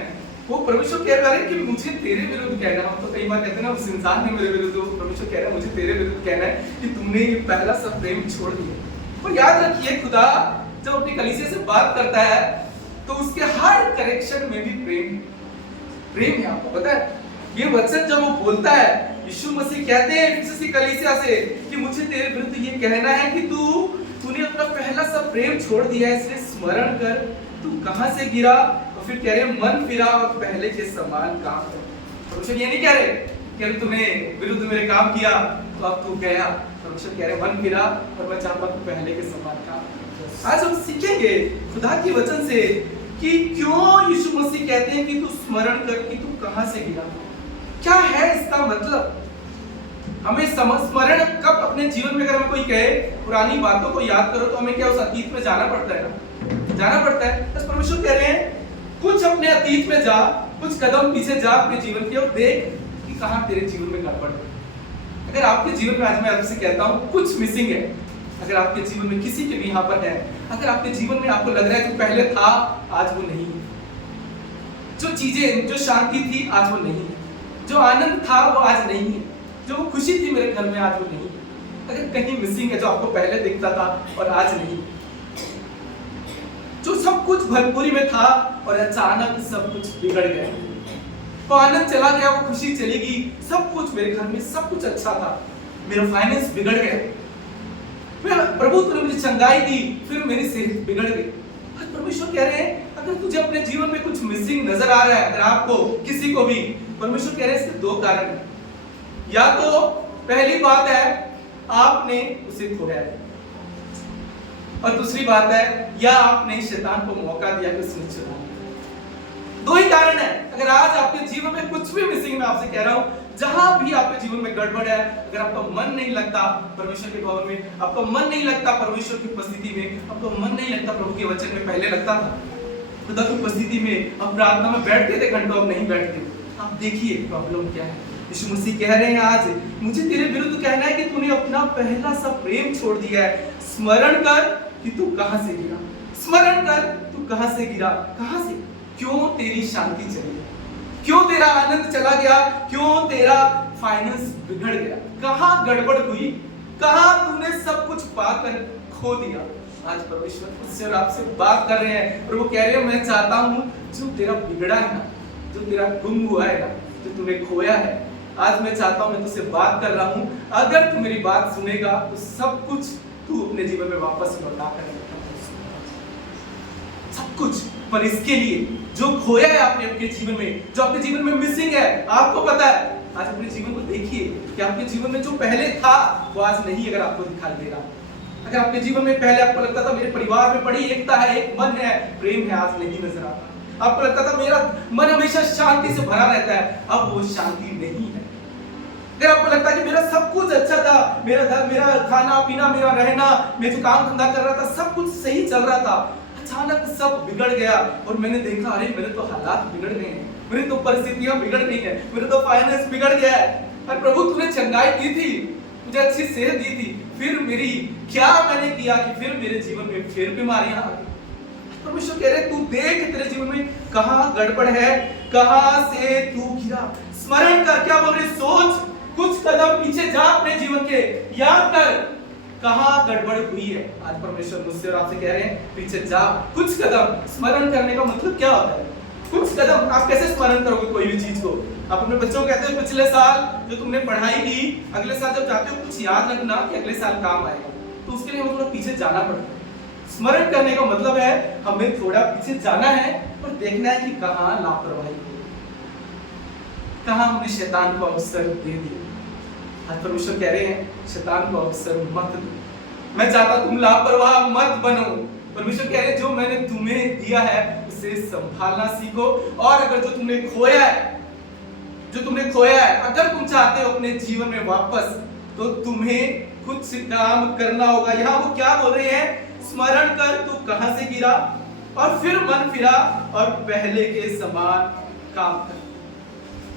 वो परमेश्वर कह रहा है कि मुझे तेरे विरुद्ध कहना है। तो कई बार कहते हैं ना उस इंसान ने मेरे विरुद्ध, परमेश्वर कह रहा है मुझे तेरे विरुद्ध कहना है कि तुमने ये पहला सा प्रेम छोड़ दिया। और याद रखिए खुदा जब अपनी कलीसिया से बात करता है तो उसके हर करेक्शन में भी प्रेम है। आपको पता है ये वचन जब वो बोलता है, यीशु मसीह कहते हैं इफिसुस की कलीसिया से कि मुझे तेरे विरुद्ध ये कहना है कि तूने अपना पहला सा प्रेम छोड़ दिया है, इसलिए स्मरण कर तू कहां से गिरा। और फिर कह रहे मन फिरा और पहले के समान काम कर। परमेश्वर ये नहीं कह रहे कि अगर तूने विरुद्ध मेरे काम किया तो अब तू गया। परमेश्वर कह रहे मन फिरा और मैं चाहता हूं पहले के समान काम। आज हम सीखेंगे खुदा के वचन से कि क्यों यीशु मसीह कहते हैं कि तू स्मरण कर कि तू कहां से गिरा, क्या है इसका मतलब। हमें स्मरण कब अपने जीवन में, अगर हमें कोई कहे पुरानी बातों को याद करो तो हमें क्या उस अतीत में जाना पड़ता है ना, जाना पड़ता है। बस परमेश्वर कह रहे हैं कुछ अपने अतीत में जा, कुछ कदम पीछे जा अपने जीवन के और देख कि कहां तेरे जीवन में गड़बड़ है। अगर आपके जीवन में आज मैं आपसे कहता हूं कुछ मिसिंग है, अगर आपके जीवन में किसी के भी यहाँ पर है, अगर आपके जीवन में आपको लग रहा है कि पहले था आज वो नहीं है, जो चीजें, जो शांति थी आज वो नहीं है, जो आनंद था वो आज नहीं है, जो खुशी थी मेरे घर में आज वो नहीं है। अगर कहीं मिसिंग है, जो आपको पहले दिखता था और आज नहीं, जो सब कुछ भरपूरी में था और अचानक सब कुछ बिगड़ गया, वो आनंद चला गया, वो खुशी चली गई, सब कुछ मेरे घर में सब कुछ अच्छा था, मेरा फाइनेंस बिगड़ गया, प्रभु तूने मुझे चंगाई दी, फिर मेरी सेहत बिगड़ गई। आज परमेश्वर कह रहे हैं अगर तुझे अपने जीवन में कुछ मिसिंग नजर आ रहा है, अगर आपको किसी को भी, परमेश्वर कह रहे हैं इसके 2 कारण हैं। या तो पहली बात है आपने उसे खोया है, और दूसरी बात है, या आपने शैतान को मौका दिया कि उसने चुना लिया। दो ही कारण है। अगर आज आपके जीवन में कुछ भी मिसिंग, मैं आपसे कह रहा हूं, जहां भी आपके जीवन में गड़बड़ है, अगर आपका मन नहीं लगता परमेश्वर के भवन में, आपका मन नहीं लगता परमेश्वर की उपस्थिति में, आपका मन नहीं लगता प्रभु के वचन में, पहले लगता था, खुदा की उपस्थिति में आप प्रार्थना में बैठते थे घंटों, अब नहीं बैठते। आप देखिए प्रॉब्लम क्या है। यीशु मसीह कह रहे हैं आज, मुझे तेरे विरुद्ध कहना है कि तूने अपना पहला सा प्रेम छोड़ दिया है। स्मरण कर कि तू कहां से गिरा, स्मरण कर तू कहां से गिरा, कहां से, क्यों तेरी शांति चली गई, क्यों तेरा आनंद चला गया, क्यों तेरा फाइनेंस बिगड़ गया, कहां गड़बड़ हुई, कहां तूने सब कुछ पाकर खो दिया। आज परमेश्वर मुझसे और आपसे बात कर रहे हैं और वो कह रहे हैं, मैं चाहता हूं जो तेरा बिगड़ा है ना, जो तेरा गुम हुआ है ना, जो तूने खोया है, आज मैं चाहता हूं, मैं तुझसे बात कर रहा हूं, अगर तू मेरी बात सुनेगा तो सब कुछ तू अपने जीवन में वापस लौटा कर सब कुछ। पर इसके लिए जो खोया है आपने अपने जीवन में, जो आपके जीवन में मिसिंग है, आपको पता है, आज अपने जीवन को देखिए कि आपके जीवन में जो पहले था वो आज नहीं अगर आपको दिखाई दे रहा। अगर आपके जीवन में पहले आपको लगता था मेरे परिवार में बड़ी एकता है, एक मन है, प्रेम है, आज नहीं नजर आता। आपको लगता था मेरा मन हमेशा शांति से भरा रहता है, अब वो शांति नहीं है। अगर आपको लगता है कि मेरा सब कुछ अच्छा था, मेरा खाना पीना, मेरा रहना, मैं जो काम धंधा कर रहा था, सब कुछ सही चल रहा था, अचानक सब बिगड़ गया और मैंने देखा, अरे मेरे तो हालात बिगड़ गए हैं, मेरी तो परिस्थितियां बिगड़ गई हैं, मेरा तो फाइनेंस बिगड़ गया है। और प्रभु तूने चंगाई दी थी, मुझे अच्छी सेहत दी थी, फिर मेरी क्या मैंने किया कि फिर मेरे जीवन में फिर बीमारियां आ गई। परमेश्वर कह रहे तू देख तेरे जीवन में कहां गड़बड़ है, कहां से तू गिरा, स्मरण कर। क्या बोल रहे, सोच, कुछ कदम पीछे जा अपने जीवन के, याद कर कहां गड़बड़ हुई है। आज परमेश्वर मुझसे और आपसे कह रहे हैं, पीछे जा, कुछ कदम। स्मरण करने का मतलब क्या होता है, कुछ कदम। आप कैसे स्मरण करोगे कोई भी चीज को? आप अपने बच्चों को कहते हो पिछले साल जो तुमने पढ़ाई की, अगले साल जब जाते हो कुछ याद रखना कि अगले साल काम आएगा, तो उसके लिए हमें थोड़ा पीछे जाना पड़ता है। स्मरण करने का मतलब है हमें थोड़ा पीछे जाना है और देखना है कि कहां लापरवाही हुई, कहां हमने शैतान को अवसर दे दिया। आज परमेश्वर कह रहे हैं, शैतान को अवसर मत दो। मैं चाहता तुम लापरवाह मत बनो। परमेश्वर कह रहे हैं, जो मैंने तुम्हें दिया है उसे संभालना सीखो। और अगर जो तुमने खोया है, अगर तुम चाहते हो अपने जीवन में वापस, तो तुम्हें कुछ काम करना होगा। यहाँ वो क्या बोल रहे हैं, स्मरण कर तू कहां से गिरा और फिर मन फिरा और पहले के समान काम कर।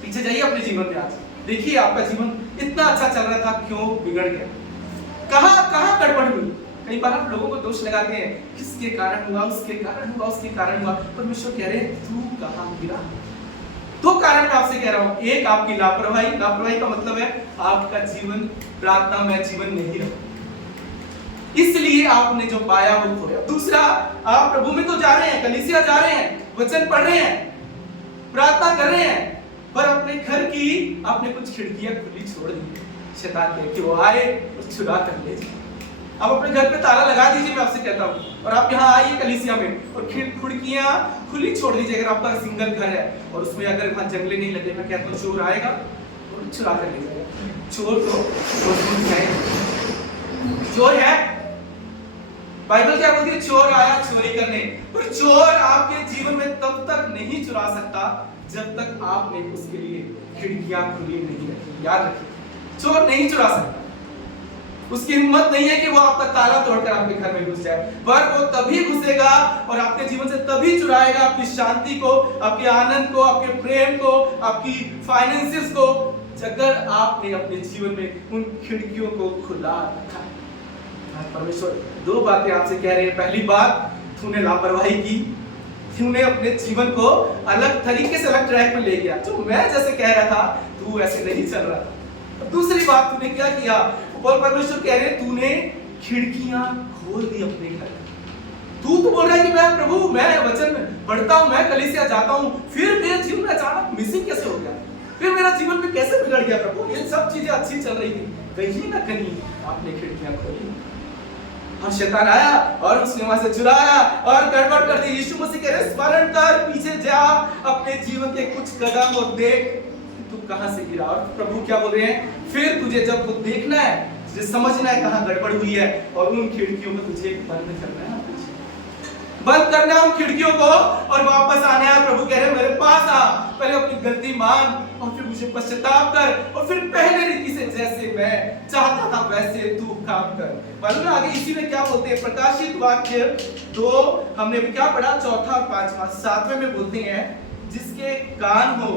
पीछे जाइए अपने जीवन में। आज देखिए आपका जीवन इतना अच्छा चल रहा था, क्यों बिगड़ गया, कहां गड़बड़ हुई। कई बार आप लोगों को दोष लगाते हैं, किसके कारण हुआ, उसके कारण हुआ। परमेश्वर कह रहे हैं तू कहां गिरा। दो कारण मैं आपसे कह रहा हूं, एक आपकी लापरवाही का मतलब है आपका जीवन प्रार्थना में जीवन नहीं रहा, इसलिए आपने जो पाया वो खोया। दूसरा, आप प्रभु में तो जा रहे हैं, कलीसिया जा रहे हैं, वचन पढ़ रहे हैं, प्रार्थना कर रहे हैं, पर अपने घर की आपने कुछ खिड़कियां खुली छोड़ दी शैतान के कि वो आए और चुरा कर ले जाए। आप अपने घर पे ताला लगा दीजिए, मैं आपसे कहता हूँ, और आप यहाँ आइए कलीसिया में और खिड़कियां खुली छोड़ दीजिए। अगर आपका सिंगल घर है और उसमें अगर वहां जंगले नहीं लगे, मैं कहता हूँ चोर आएगा और चुरा कर ले जाएगा। चोर तो चोर है, बाइबल क्या बोलती है, चोर आया चोरी करने। पर चोर आपके जीवन में तब तक नहीं चुरा सकता जब तक आपने उसके लिए खिड़कियां खुली नहीं रखी। याद रखिए, चोर नहीं चुरा सकता, उसकी हिम्मत नहीं है कि वो आपका ताला तोड़कर आपके घर में घुस जाए, पर वो तभी घुसेगा और आपके जीवन से तभी चुराएगा आपकी शांति को, आपके आनंद को, आपके प्रेम को, आपकी फाइनेंसेस को, अगर आपने अपने जीवन में उन खिड़कियों को खुला रखा है। परमेश्वर दो बातें आपसे कह रहे हैं। पहली बात, तूने लापरवाही की, तूने अपने जीवन को अलग तरीके से अलग ट्रैक में ले गया। जो मैं जैसे कह रहा था तू ऐसे नहीं चल रहा था। दूसरी बात, तूने क्या किया, और परमेश्वर कह रहे हैं तूने खिड़कियां खोल दी अपने घर। तू तो बोल रहा है कि मैं प्रभु, मैं वचन पढ़ता हूं, मैं कलीसिया जाता हूं, फिर मेरे जीवन में अचानक मिसिंग कैसे हो गया, फिर मेरा जीवन में कैसे बिगड़ गया प्रभु, ये सब चीजें अच्छी चल रही थी, कहीं ना कहीं आपने खिड़कियां खोली और शैतान आया और उसने वहां से चुराया और गड़बड़ कर दी। यीशु मसीह कह रहे स्मरण कर, पीछे जा अपने जीवन के कुछ कदम और देख तू कहां से गिरा। और प्रभु क्या बोल रहे हैं, फिर तुझे जब वो देखना है, तुझे समझना है कहाँ गड़बड़ हुई है और उन खिड़कियों को तुझे बंद करना है, बंद करना है उन खिड़कियों को और वापस आना है। प्रभु कह रहे मेरे पास आ, पहले अपनी गलती मान और फिर मुझे पश्चाताप कर और फिर पहले रीति से जैसे मैं चाहता था वैसे तू काम कर। मालूम है आगे इसी में क्या बोलते हैं, प्रकाशित वाक्य 2 हमने भी क्या पढ़ा, 4 और 5, 7वें में बोलते हैं जिसके कान हो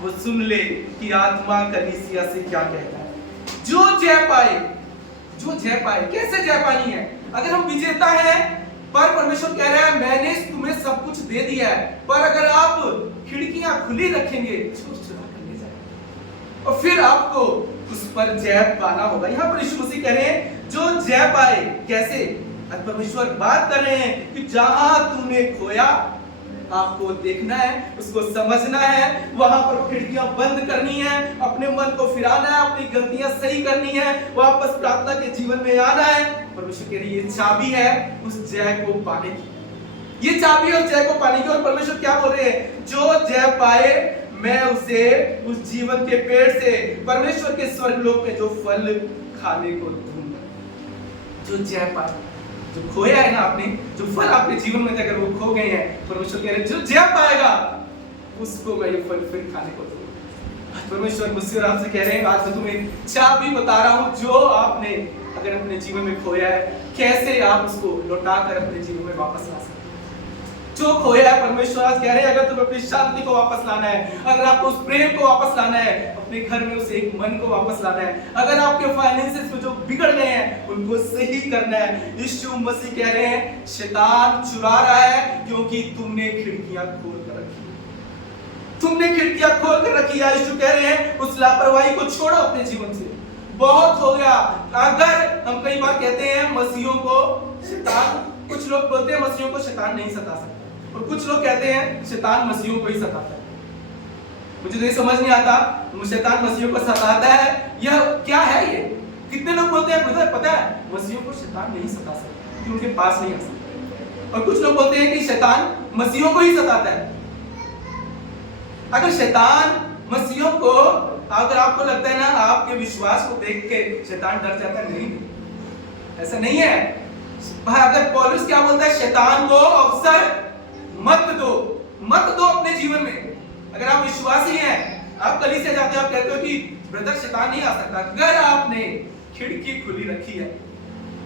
वो सुन ले कि आत्मा कलीसिया से क्या कहता है। जो जय पाए, जो जय पाए, कैसे जय पानी है? अगर हम विजेता हैं पर परमेश्वर कह रहा है मैंने तुम्हें सब कुछ दे दिया है, पर अगर आप खिड़कियां खुली रखेंगे चुरा कर ले जाएगा और फिर आपको उस पर जय पाना होगा। यहाँ पर यीशु मसीह कह रहे हैं जो जय पाए, कैसे? परमेश्वर बात कर रहे हैं कि जहां तूने खोया आपको देखना है, उसको समझना है, वहां पर खिड़कियां बंद करनी है, अपने मन को फिराना है, अपनी गलतियां सही करनी है, वापस प्रार्थना के जीवन में आना है। परमेश्वर कह रही ये चाबी है उस जय को पाने की, ये चाबी है उस जय को पाने की। और परमेश्वर क्या बोल रहे हैं, जो जय पाए मैं उसे उस जीवन के पेड़ से परमेश्वर के स्वर्गलोक में जो फल खाने को दूंगा। जो जय पाए, जो खोया है ना आपने, जो फल आपके जीवन में अगर वो खो गए हैं, परमेश्वर कह रहे हैं जो जय पाएगा उसको मैं ये फल फिर खाने को दूंगा। परमेश्वर मुझसे और आपसे कह रहे हैं आज मैं तुम्हें चाबी बता रहा हूं, जो आपने अगर अपने जीवन में खोया है कैसे आप उसको लौटाकर अपने जीवन में वापस ला सकते हैं। जो खोया है परमेश्वर आज कह रहे हैं अगर तुम्हें अपनी शांति को वापस लाना है, अगर आपको उस प्रेम को वापस लाना है, अपने घर में उसे एक मन को वापस लाना है, अगर आपके फाइनेंसेस में जो बिगड़ गए हैं उनको सही करना है, यीशु मसीह कह रहे हैं शैतान चुरा रहा है क्योंकि तुमने खिड़कियां खोल कर रखी, तुमने खिड़कियां खोल कर रखी है। यीशु कह रहे हैं उस लापरवाही को छोड़ो अपने जीवन से, बहुत हो गया। अगर हम कई बार कहते हैं मसीहों को शैतान, कुछ लोग बोलते हैं मसीहों को शैतान नहीं सता सकता और कुछ लोग कहते हैं शैतान मसीहों को ही सताता है। मुझे नहीं समझ नहीं आता शैतान मसीहों को सताता है यह क्या है। ये कितने लोग बोलते हैं ब्रदर पता है मसीहों को शैतान नहीं सता सकता क्योंकि उनके पास नहीं आ सकता, और कुछ लोग बोलते हैं कि शैतान मसीहों को ही सताता है। अगर शैतान मसीहों को, अगर आपको लगता है ना आपके विश्वास को देख के शैतान डर जाता है, नहीं, ऐसा नहीं है। अगर पौलुस क्या बोलता है, शैतान को अवसर मत दो, मत दो अपने जीवन में। अगर आप विश्वासी हैं, आप कलीसिया जाते हो, आप कहते हो कि ब्रदर शैतान नहीं आ सकता, अगर आपने खिड़की खुली रखी है।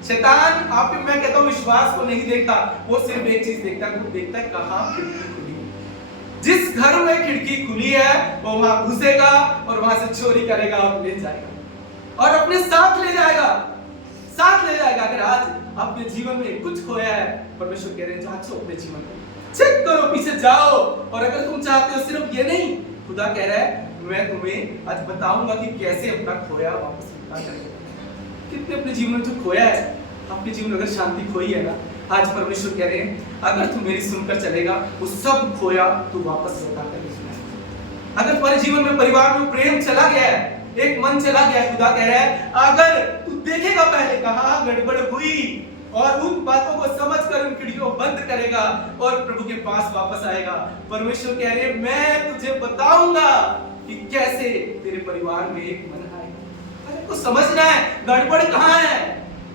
शैतान आप में, मैं कहता हूं विश्वास को नहीं देखता, वो सिर्फ एक चीज देखता है, वो देखता है कहां खिड़की खुली है। जिस घर में खिड़की खुली है वो वहां घुसेगा और वहां से चोरी करेगा और ले जाएगा और अपने साथ ले जाएगा, साथ ले जाएगा। अगर आज आपके जीवन में कुछ खोया है, परमेश्वर कह रहे हैं जांचो अपने जीवन में, चेक करो, पीछे जाओ। और अगर तुम चाहते हो सिर्फ ये नहीं, खुदा कह रहा है मैं तुम्हें आज बताऊंगा कि कैसे अपना खोया वापस लौटा करेगा। कितने अपने जीवन में जो खोया है, अपने जीवन में अगर शांति खोई है ना, आज परमेश्वर कह रहे हैं अगर तू मेरी सुनकर चलेगा वो सब खोया तू वापस लौटा कर ले। अगर तुम्हारे जीवन में परिवार में प्रेम चला गया है, एक मन चला गया है, खुदा कह रहा है अगर तू देखेगा पहले कहां गड़बड़ हुई और उन बातों को समझकर उन खिड़कियों को बंद करेगा और प्रभु के पास वापस आएगा। परमेश्वर कह रहे हैं मैं तुझे बताऊंगा कि कैसे तेरे परिवार में एक मन आएगा। अरे को समझना है गड़बड़ कहां है।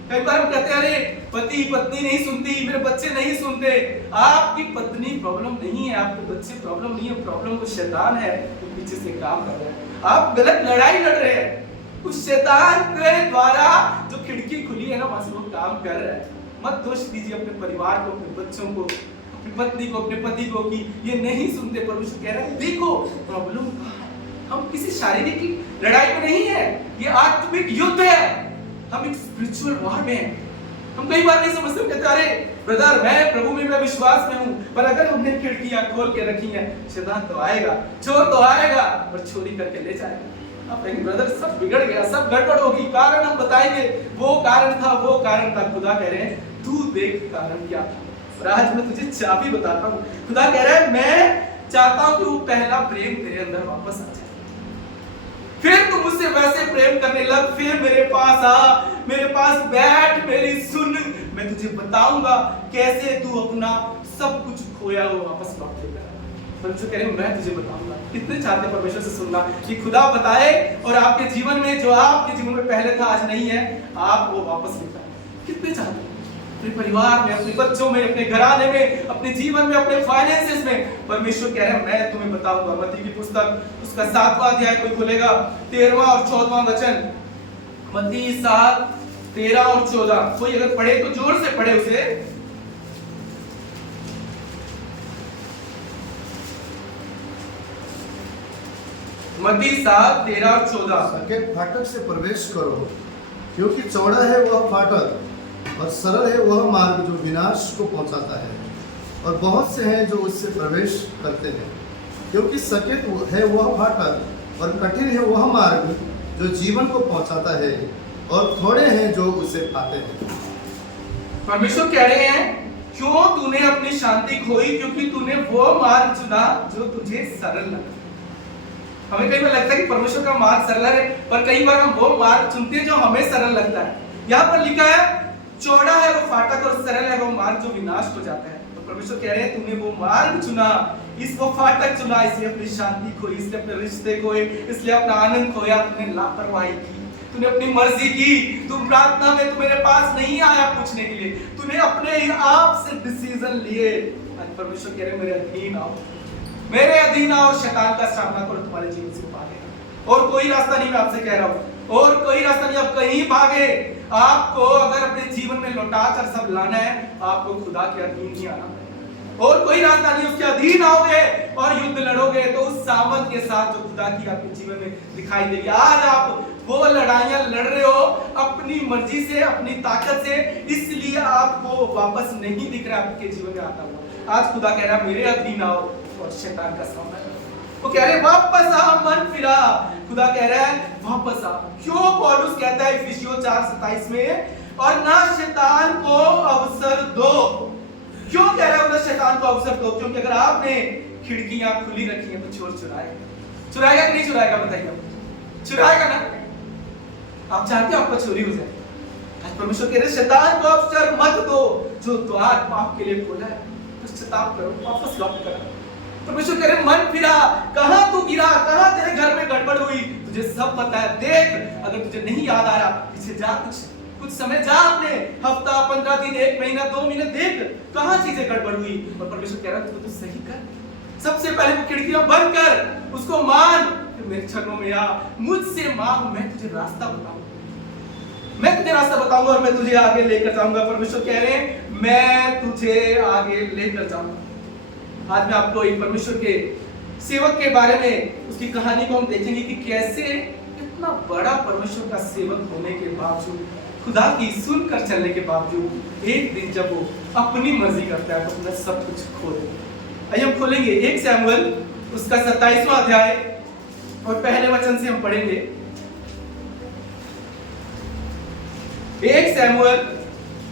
कई बार हम कहते हैं अरे पति पत्नी नहीं सुनती, मेरे बच्चे नहीं सुनते। आपकी पत्नी प्रॉब्लम नहीं है, आपके बच्चे प्रॉब्लम नहीं है, प्रॉब्लम वो शैतान है जो पीछे से काम कर रहा है। आप गलत लड़ाई लड़ रहे हैं, उस शैतान के द्वारा जो खिड़की खुली है ना वहां से वो काम कर रहा है। मत दोष दीजिए अपने परिवार को, अपने बच्चों को, अपनी पत्नी को, अपने पति को कि ये नहीं सुनते। परमेश्वर कह रहा है देखो प्रॉब्लम कहां है। हम किसी शारीरिक लड़ाई में नहीं है, ये आत्मिक युद्ध है, हम एक स्पिरिचुअल वॉर में हैं। हम कई बार नहीं समझते, कहते अरे ब्रदर मैं प्रभु में मैं विश्वास में हूं, पर अगर हमने खिड़कियां खोल के रखी हैं शैतान तो आएगा, चोर तो आएगा और चोरी करके ले जाएगा। आप कहेंगे ब्रदर सब बिगड़ गया, सब गड़बड़ होगी, कारण हम बताएंगे वो कारण था, वो कारण था। खुदा कह रहे हैं तू देख कारण क्या था। और आज मैं तुझे चाबी बताता हूं। खुदा कह रहा है मैं चाहता हूं कि वो पहला प्रेम तेरे अंदर वापस आ जाए, फिर तू मुझसे वैसे प्रेम करने लग, फिर मेरे पास आ, मेरे पास बैठ, मेरी सुन, मैं तुझे बताऊंगा कैसे तू अपना सब कुछ खोया हुआ वापस लौट लेगा। परमेश्वर कह रहे हैं मैं तुझे बताऊंगा। कितने चाहते हैं परमेश्वर से सुनना कि खुदा बताए और आपके जीवन में जो आपके जीवन में पहले था आज नहीं है, आप वो वापस लेता है। कितने चाहते हैं अपने परिवार में, अपने बच्चों में, अपने घराने में, अपने जीवन में, अपने फाइनेंसेस में। परमेश्वर कह रहे हैं मैं तुम्हें बताऊंगा। मत्ती की पुस्तक उसका 7वां अध्याय कोई खोलेगा 13वां और 14वां वचन, मत्ती 7 13 और 14। कोई अगर पढ़े तो जोर से पढ़े उसे। मत्ती 7 13 और 14। सकेत फाटक से प्रवेश करो, क्योंकि चौड़ा है वह फाटक और सरल है वह मार्ग जो विनाश को पहुंचाता है, और बहुत से हैं जो उससे प्रवेश करते हैं। क्योंकि सकेत है वह फाटक और कठिन है वह मार्ग जो जीवन को पहुंचाता है, और थोड़े हैं जो उसे पाते हैं। परमेश्वर कह रहे हैं क्यों तूने अपनी शांति खोई, क्योंकि तूने वो मार्ग चुना जो तुझे सरल लगा। हमें कई बार लगता है कि परमेश्वर का मार्ग सरल है, पर कई बार हम वो मार्ग चुनते हैं जो हमें सरल लगता है। यहाँ पर लिखा है चौड़ा है वो फाटक और सरल है वो मार्ग जो विनाश को जाता है। तो परमेश्वर कह रहे हैं तूने वो मार्ग चुना, वो फाटक चुना, इसलिए अपनी शांति खोई, इसलिए अपने रिश्ते खोए, इसलिए अपना आनंद खोया, तुमने लापरवाही की, तूने अपनी मर्जी की। तुम प्रार्थना में तू मेरे पास नहीं आया पूछने के लिए, तूने अपने ही आप से डिसीजन लिए। आज परमेश्वर कह रहे हैं मेरे अधीन आओ, मेरे अधीन आओ, शैतान का सामना करो, तुम्हारे जीवन से भागेगा। और कोई रास्ता नहीं, मैं आपसे कह रहा हूँ, और कोई रास्ता नहीं, अब कहीं भागे। आपको अगर अपने जीवन में लौटा कर सब लाना है, आपको खुदा के अधीन ही आना पड़ेगा। और कोई रास्ता नहीं, उसके अधीन आओगे और युद्ध लड़ोगे तो उस सामर्थ के साथ जो खुदा की आपके जीवन में दिखाई देगी। आज आप वो लड़ाइयां लड़ रहे हो अपनी मर्जी से, अपनी ताकत से, इसलिए आपको वापस नहीं दिख रहा आपके जीवन में आता हुआ। आज खुदा कह रहा है मेरे अधीन आओ और शैतान का सामना करो। वो कह रहे वापस आ, मन फिरा। खुदा कह रहा है वापस आ। क्यों पौलुस कहता है इफिसियों 4:27 में, और ना शैतान को अवसर दो। क्यों कह रहा है ना शैतान को अवसर दो? क्योंकि अगर आपने खिड़कियां खुली रखी हैं तो चोर चुराएगा। चुराएगा कि नहीं चुराएगा बताइए? चुराएगा ना। आप चाहते हो आपका चोरी हो जाए? आज परमेश्वर कह रहे शैतान को अवसर मत दो, जो द्वार पाप के लिए खोला है पश्चाताप करो, वापस लौट कर। परमेश्वर कह रहे मन फिरा। कहां तू गिरा, कहां तेरे घर में गड़बड़ हुई, तुझे सब पता है। देख, अगर तुझे नहीं याद आ रहा पीछे जा, कुछ समय जा, अपने हफ्ता 15 दिन 1 महीना 2 महीने देख कहां चीजें गड़बड़ हुई। और परमेश्वर कह रहा है तू सही कर। सबसे पहले वो खिड़कियां बंद कर, उसको मान, फिर मेरे चरणों में आ, मुझसे मांग, मैं तुझे रास्ता बताऊंगा, मैं तुझे रास्ता बताऊंगा और मैं तुझे आगे लेकर जाऊंगा। परमेश्वर कह रहे हैं मैं तुझे आगे लेकर जाऊंगा। आज मैं आपको एक परमेश्वर के सेवक के बारे में उसकी कहानी को हम देखेंगे कि कैसे इतना बड़ा परमेश्वर का सेवक होने के बावजूद, खुदा की सुनकर चलने के बावजूद, एक दिन जब वो अपनी मर्जी करता है तो अपना सब कुछ खो देता है। आइए हम खोलेंगे 1 शमूएल उसका 27वां अध्याय और पहले वचन से हम पढ़ेंगे। 1 शमूएल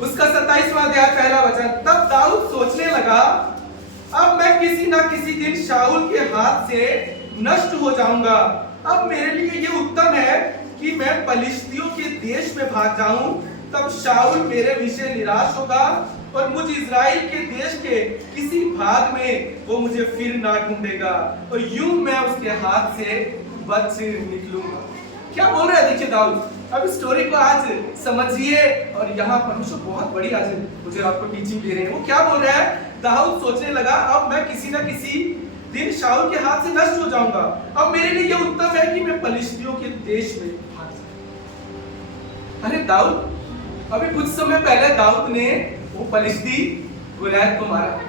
उसका 27वां अध्याय पहला वचन। तब दाऊद सोचने लगा अब मैं किसी ना किसी दिन शाऊल के हाथ से नष्ट हो जाऊंगा। अब मेरे लिए ये उत्तम है कि मैं पलिश्तियों के देश में भाग जाऊं, तब शाऊल मेरे विषय निराश होगा और मुझ इज़राइल के देश के किसी भाग में वो मुझे फिर ना ढूंढेगा, और यूं मैं उसके हाथ से बच निकलूंगा। क्या बोल रहा है देखिए दाऊद। अब इस स्टोरी को आज समझिए, और यहाँ परमेश्वर बहुत बड़ी आज मुझे आपको टीचिंग दे रहे हैं। वो क्या बोल रहा है? दाऊद सोचने लगा अब मैं किसी ना किसी दिन शाऊल के हाथ से नष्ट हो जाऊंगा। अब मेरे लिए यह उत्तम है कि मैं पलिश्तियों के देश में भाग जाऊं। अरे दाऊद, अभी कुछ समय पहले दाऊद ने वो पलिश्ती गोलियत को मारा,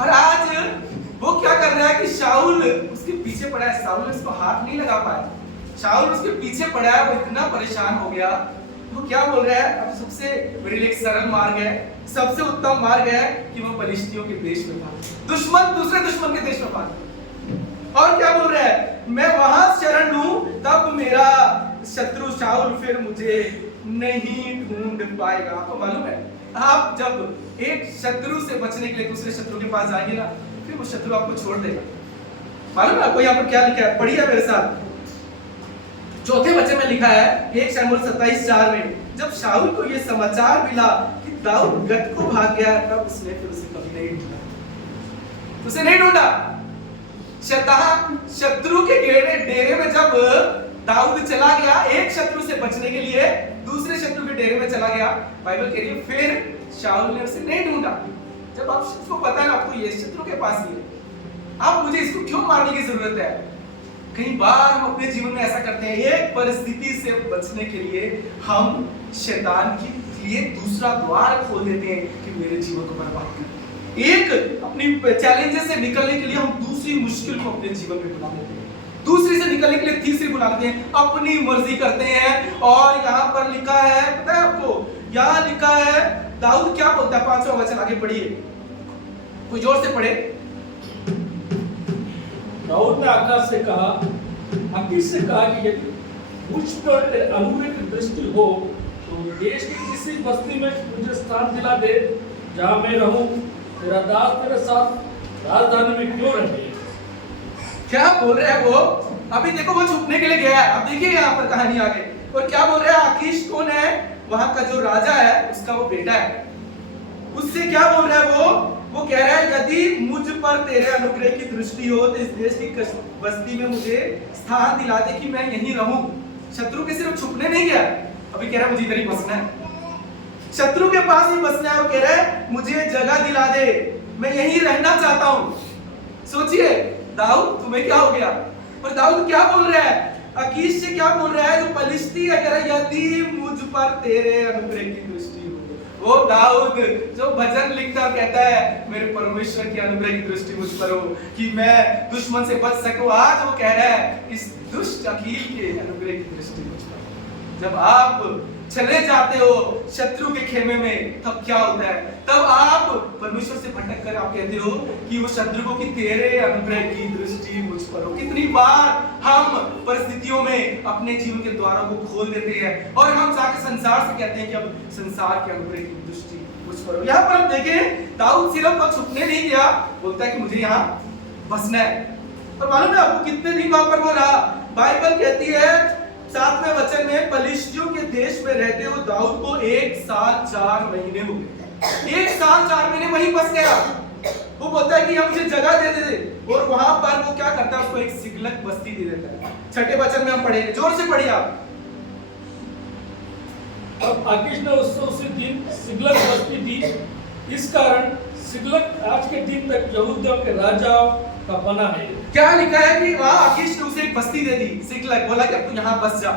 और आज वो क्या कर रहा है कि शाऊल उसके पीछे पड़ा है। शाऊल उसको हाथ नहीं लगा पाया, शाऊल उसके पीछे पड़ा है, वो इतना परेशान हो गया। वो क्या बोल रहा है? अब सबसे मेरे लिए एक सरल मार्ग है, सबसे उत्तम मार्ग है कि वो पलिश्तियों के देश में भागे, दुश्मन दूसरे दुश्मन के देश में भागे। और क्या बोल रहा है? मैं वहां शरण लूं, तब मेरा शत्रु शाऊल फिर मुझे नहीं ढूंढ पाएगा। आपको मालूम है, आप जब एक शत्रु से बचने के लिए दूसरे शत्रु के पास जाएंगे ना, फिर वो शत्रु आपको छोड़ देगा। मालूम है आपको यहाँ पर क्या लिखा है? पढ़िए मेरे साथ। चौथे वचन में लिखा है 1 शमूएल 27:4 में, जब शाऊल को यह समाचार मिला कि दाऊद गत को भाग गया, तब उसने फिर उसे कभी नहीं ढूंढा, उसे नहीं ढूंढा। शैतान शत्रु के डेरे में जब दाऊद चला गया एक शत्रु से बचने के लिए दूसरे शत्रु के डेरे में चला गया, बाइबल कह रही है फिर शाऊल ने उसे नहीं ढूंढा। जब आपको पता है आपको ये शत्रु के पास ही है, आप मुझे इसको क्यों मारने की जरूरत है? कई बार हम अपने जीवन में ऐसा करते हैं, एक परिस्थिति से बचने के लिए हम शैतान के लिए दूसरा द्वार खोल देते हैं कि मेरे जीवन को बर्बाद कर। एक अपनी चैलेंजेस से निकलने के लिए हम दूसरी मुश्किल को अपने जीवन में बुला लेते हैं, दूसरी से निकलने के लिए तीसरी बुला लेते हैं, अपनी मर्जी करते हैं। और यहाँ पर लिखा है, पता है आपको, यहाँ लिखा है दाऊद क्या बोलता है, 5वां वचन आगे पढ़िए, कोई जोर से पढ़े। दाऊद ने आकाश से कहा, आकाश से कहा कि यदि मुझ पर अनुग्रह की दृष्टि हो तो देश की किसी बस्ती में मुझे स्थान दिला दे जहां मैं रहूं, तेरा दास तेरे साथ राजधानी में क्यों रहे। क्या बोल रहा है वो? अभी देखो वो छुपने के लिए गया है, अब देखिए यहाँ पर कहानी आगे। और क्या बोल रहा है? आकीश कौन है? वहां का जो राजा है उसका वो बेटा है। उससे क्या बोल रहा है वो कह रहा है यदि मुझ पर तेरे अनुग्रह की दृष्टि हो तो इस देश की बस्ती में मुझे स्थान दिला दे कि मैं यहीं रहूं। शत्रु के सिर्फ छुपने नहीं गया, अभी कह रहा है मुझे इधर ही बसना है, शत्रु के पास ही बसना है। वो कह रहा है मुझे जगह दिला दे, मैं यहीं रहना चाहता हूं। सोचिए दाऊद तुम्हें क्या हो गया? और दाऊद क्या बोल रहा है? अकीश से क्या बोल रहा है? जो पलिश्ती है कह रहा है यदि मुझ पर तेरे अनुग्रह की दृष्टि हो। वो दाऊद जो भजन लिखता कहता है मेरे परमेश्वर की अनुग्रह की दृष्टि मुझ पर हो कि मैं दुश्मन से बच सकूं, आज वो कह रहा है इस दुष्ट अकील के अनुग्रह की दृष्टि मुझ पर। जब आप चले जाते हो शत्रु के खेमे में तब क्या होता है? तब आप परमेश्वर से भटक कर आप कहते हो कि वो शत्रु को कि तेरे अनुग्रह की दृष्टि मुझ पर हो। कितनी बार हम परिस्थितियों में अपने जीवन के द्वारों को खोल देते हैं और हम जाके संसार से कहते हैं कि अब संसार के अनुग्रह की दृष्टि मुझ पर हो। यहाँ पर हम देखें दाऊद सिर्फ छुपने नहीं गया, बोलता है कि मुझे यहाँ बसना है। और मालूम है आपको कितने दिन वहां पर वो रहा? बाइबल कहती है 7वें वचन में पलिश्तियों के देश में रहते हुए दाऊद को 1 साल 4 महीने हो गए। 1 साल 4 महीने वहीं बस गया। वो बोलता है कि हम मुझे जगह दे दे और वहां पर वो क्या करता है? उसको एक सिगलग बस्ती दे देता है। 6ठे वचन में हम पढ़ेंगे, जोर से पढ़िए आप। अब आकीश ने उससे उसी दिन सिगलग बस्ती दी, इस कारण सिगलग आज के दिन तक यहूदियों के राजा का बना है। क्या लिखा है कि वहां आकीश ने उसे एक बस्ती दे दी सिगलग, बोला कि अब तू यहाँ बस जा।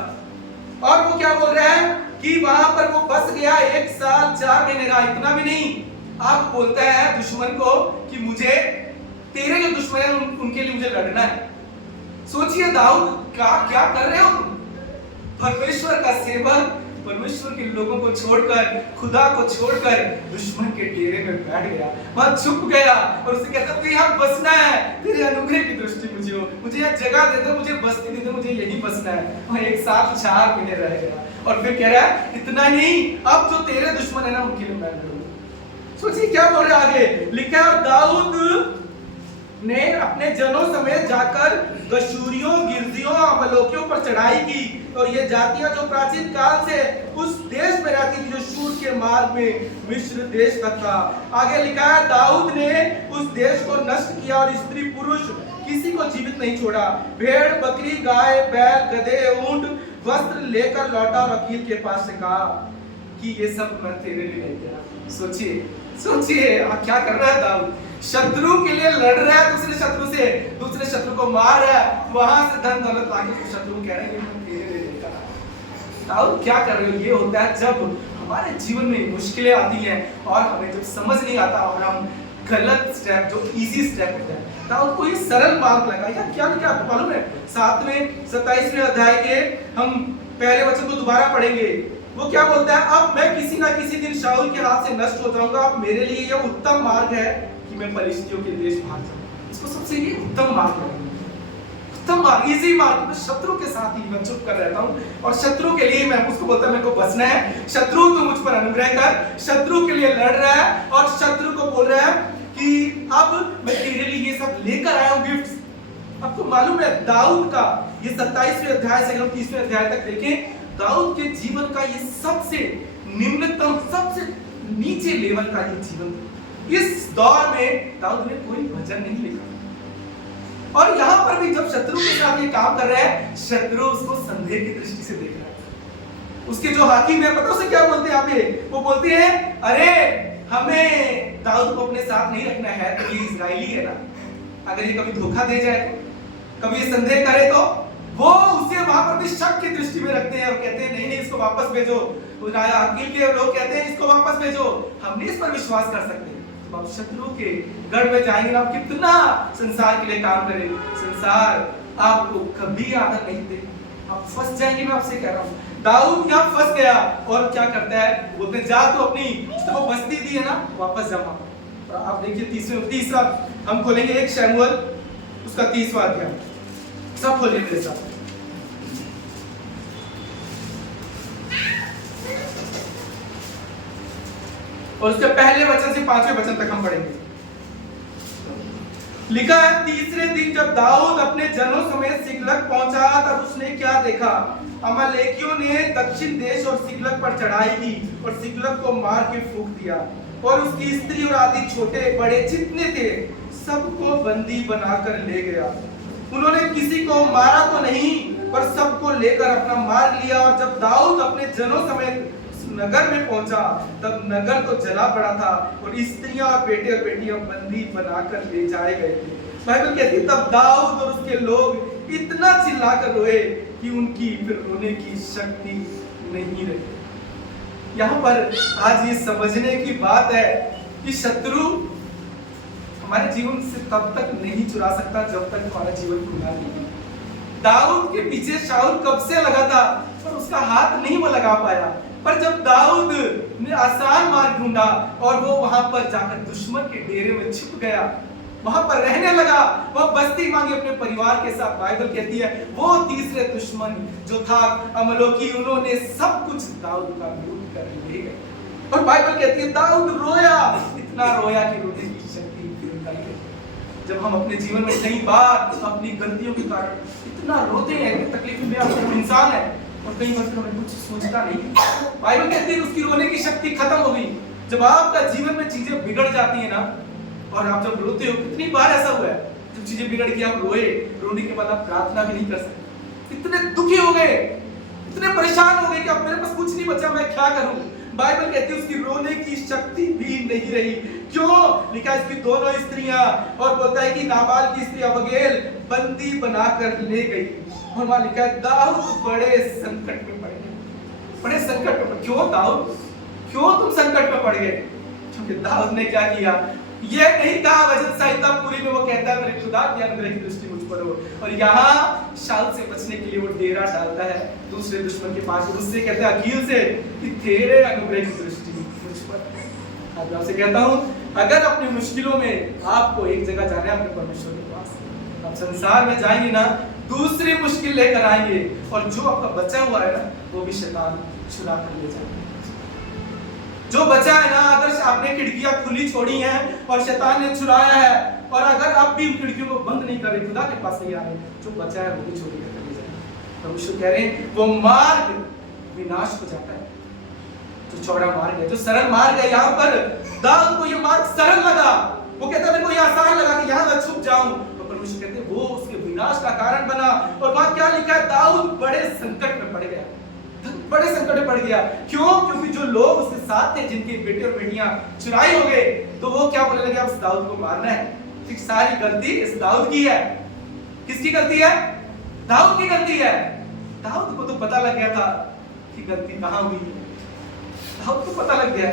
और वो क्या बोल रहा है कि वहां पर वो बस गया, 1 साल 4 महीने रहा। इतना भी नहीं, आप बोलता है दुश्मन को कि मुझे तेरे जो दुश्मन है उनके लिए मुझे लड़ना है। सोचिए दाऊद का क्या कर रहे हो तुम? परमेश्वर का सेवक परमेश्वर के लोगों को छोड़कर, खुदा को छोड़कर दुश्मन के डेरे में बैठ गया, वहां छुप गया और उसे कहता है यहाँ बसना है, तेरे अनुग्रह की दृष्टि मुझे हो, मुझे यहाँ जगह दे दे, मुझे बस्ती दे दे, मुझे यहीं बसना है। वहां 1 साल 4 महीने रह गया और फिर कह रहा है इतना नहीं, अब जो तेरे दुश्मन है ना उनके लिए मैं लड़ूंगा। सोचिए क्या बोल रहा है आगे लिखा है, और दाऊद ने अपने जनों समेत जाकर गशूरियों, गिर्जियों, अमलोकियों पर चढ़ाई की और ये जातियां जो प्राचीन काल से उस देश में रहती थी जो शूर के मार्ग में मिस्र देश तक था। आगे लिखा है दाऊद ने उस देश को नष्ट किया और स्त्री पुरुष किसी को जीवित नहीं छोड़ा। भेड़, बकरी, गाय, बैल, गधे, ऊंट, वस्त्र लेकर लौटा और अकील के पास से कहा कि ये सब मैं तेरे लिए लेके आया। सोचिए सोचिए क्या कर रहा है दाऊद? शत्रु के लिए लड़ रहा है, दूसरे शत्रु को मार रहा है, वहां से धन दौलत लाके शत्रु कह रहे हैं मैं तेरे लिए लेकर आया। दाऊद क्या कर रहे हो? ये होता है जब हमारे जीवन में मुश्किलें आती हैं और हमें जब समझ नहीं आता और हम गलत स्टेप, जो इजी स्टेप होता है, दाऊद को ये सरल मार्ग लगा। या क्या लिखा आपको मालूम है? 7वें 27वें अध्याय के हम पहले वचन को दोबारा पढ़ेंगे। वो क्या बोलता है? अब मैं किसी ना किसी दिन शाऊल के हाथ से नष्ट हो जाऊंगा, अब मेरे लिए यह उत्तम मार्ग है कि मैं पलिश्तियों के देश भाग जाऊं। इसको सबसे ये उत्तम मार्ग है, उत्तम मार्ग, इजी मार्ग। मैं शत्रु के साथ ही मैं चुप कर रहता हूं और शत्रु के लिए मैं उसको बोलता है मेरे को बचना है। शत्रु तू मुझ पर अनुग्रह कर, शत्रु के लिए लड़ रहा है और शत्रु को बोल रहा है कि अब मैं तेरे लिए ये सब लेकर आया हूं गिफ्ट्स। आपको मालूम है दाऊद का ये 27वें अध्याय से हम 30वें अध्याय तक देखें, दाऊद के जीवन का ये सबसे निम्नतम, सबसे नीचे लेवल का ये जीवन था। इस दौर में दाऊद ने कोई भजन नहीं लिखा, और यहाँ पर भी जब शत्रु के साथ ये काम कर रहा है, शत्रु उसको संदेह की दृष्टि से देख रहा है। उसके जो हाकिम है, पता उसे क्या बोलते हैं यहाँ पे? वो बोलते हैं, अरे हमें दाऊद को अपने साथ नहीं रखना है, तो ये इजराइली है ना, अगर ये कभी धोखा दे जाए तो, कभी ये संदेह करे तो, वो उसे वहां पर भी शक की दृष्टि में रखते हैं और कहते हैं नहीं नहीं इसको वापस भेजो। अकील के लोग कहते हैं इसको वापस भेजो, हम नहीं इस पर विश्वास कर सकते। तो आप शत्रु के गढ़ में जाएंगे ना, आप कितना संसार के लिए काम करें, संसार आपको कभी आदर नहीं दे, आप फंस जाएंगे। मैं आपसे कह रहा हूँ, दाऊद यहाँ फंस गया और क्या करता है, बोलते हैं जा तो अपनी तो वो बस्ती दी है ना, वापस जा। और आप देखिए तीसरा हम खोलेंगे 1 शमूएल उसका 30वां अध्याय, सब खोलिए मेरे साथ। और उसके पहले वचन से 5वें वचन तक हम पढ़ेंगे। लिखा है, तीसरे दिन जब दाऊद अपने जनों समेत सिकलग पहुंचा, तब उसने क्या देखा, अमालेकियों ने दक्षिण देश और सिकलग पर चढ़ाई की और सिकलग को मार के फूंक दिया, और उसकी स्त्री और आदि छोटे बड़े जितने थे सबको बंदी बनाकर ले गया। उन्होंने किसी को मारा तो नहीं, पर सबको लेकर अपना मार्ग लिया। और जब दाऊद अपने जनों समेत नगर में पहुंचा, तब नगर तो जला पड़ा था और स्त्रियां और बेटे और बेटियां बंदी बनाकर ले जाए गए थे। बाइबल कहती है, तब दाऊद और उसके लोग इतना चिल्लाकर रोए कि उनकी फिर रोने की शक्ति नहीं रही। यहाँ पर आज ये समझने की बात है कि शत्रु हमारे जीवन से तब तक नहीं चुरा सकता जब तक हमारा जीवन खुला नहीं। दाऊद के पीछे शाऊल कब से लगा था, पर उसका हाथ नहीं वो लगा पाया। पर जब दाऊद ने आसान मार्ग ढूंढा और वो वहां पर जाकर दुश्मन के डेरे में छिप गया, वहां पर रहने लगा, वह बस्ती मांगी अपने परिवार के साथ। बाइबल कहती है, वो तीसरे दुश्मन जो था अमलेकी, उन्होंने सब कुछ दाऊद का लूट कर ले गए। और बाइबल कहती है, दाऊद रोया, इतना रोया कि रोने की शक्ति फिर निकल गई। जब हम अपने जीवन में कई बार अपनी गलतियों के कारण इतना रोते हैं कि तकलीफ में आप इंसान है और कई बार हमें कुछ सोचता नहीं। बाइबल कहती है उसकी रोने की शक्ति खत्म हो गई। जब आपका जीवन में चीजें बिगड़ जाती है ना, और आप जब रोते हो, कितनी बार ऐसा हुआ है जब चीजें बिगड़ गई आप रोए, रोने के बाद आप प्रार्थना भी नहीं कर सकते, इतने दुखी हो गए, इतने परेशान हो गए कि अब मेरे पास कुछ नहीं बचा, मैं क्या करूं। बाइबल कहती है उसकी रोने की शक्ति भी नहीं रही। क्यों? लिखा इसकी दोनों स्त्रियां, और बोलता है कि नाबाल की स्त्री अबीगैल बंदी बनाकर ले गई। और वहां लिखा है दाऊद बड़े संकट में पड़ गए, बड़े संकट में। क्यों दाऊद, क्यों तुम संकट में पड़ गए? क्योंकि दाऊद ने क्या किया, ये नहीं कहा वचन संहिता पूरी में वो कहता है मेरे खुदा की अनुग्रह की दृष्टि मुझ पर हो, और यहाँ शाऊल से बचने के लिए वो डेरा डालता है दूसरे दुश्मन के पास। उससे कहता है अकील से कि तेरे अनुग्रह की दृष्टि मुझ पर। आज आपसे कहता हूँ, अगर अपनी मुश्किलों में आपको एक जगह जाना है, अपने परमेश्वर के पास, आप संसार में जाएंगे ना, दूसरी मुश्किल लेकर आएंगे, और जो आपका बचा हुआ है ना, वो भी शैतान चुरा कर ले जाएगा। जो बचा है ना, अगर आपने खिड़कियां खुली छोड़ी हैं और शैतान ने चुराया है, और अगर आप भी उन खिड़कियों को बंद नहीं कर रहे, खुदा के पास नहीं आ रहे, जो बचा है वो भी चोरी करके ले जाएगा। परमेश्वर कह रहे हैं वो मार्ग विनाश हो जाता है, जो चौड़ा मार्ग है, जो सरल मार्ग है। यहाँ पर दाऊद को ये मार्ग सरल लगा, वो कहता है मेरे को ये आसान लगा कि यहाँ मैं छुप जाऊं, तो परमेश्वर कहते हैं वो उसके विनाश का कारण बना। और वहां क्या लिखा है, दाऊद बड़े संकट में पड़ गया, बड़े संकट में पड़ गया। क्यों? क्योंकि जो लोग उसके साथ थे, जिनके बेटे और बेटियां चुराई हो गए, तो वो क्या बोलने लगे, अब इस दाऊद को मारना है। ठीक, सारी गलती इस दाऊद की है। किसकी गलती है? दाऊद की गलती है। दाऊद को तो पता लग गया था कि गलती कहां हुई है, दाऊद को पता लग गया।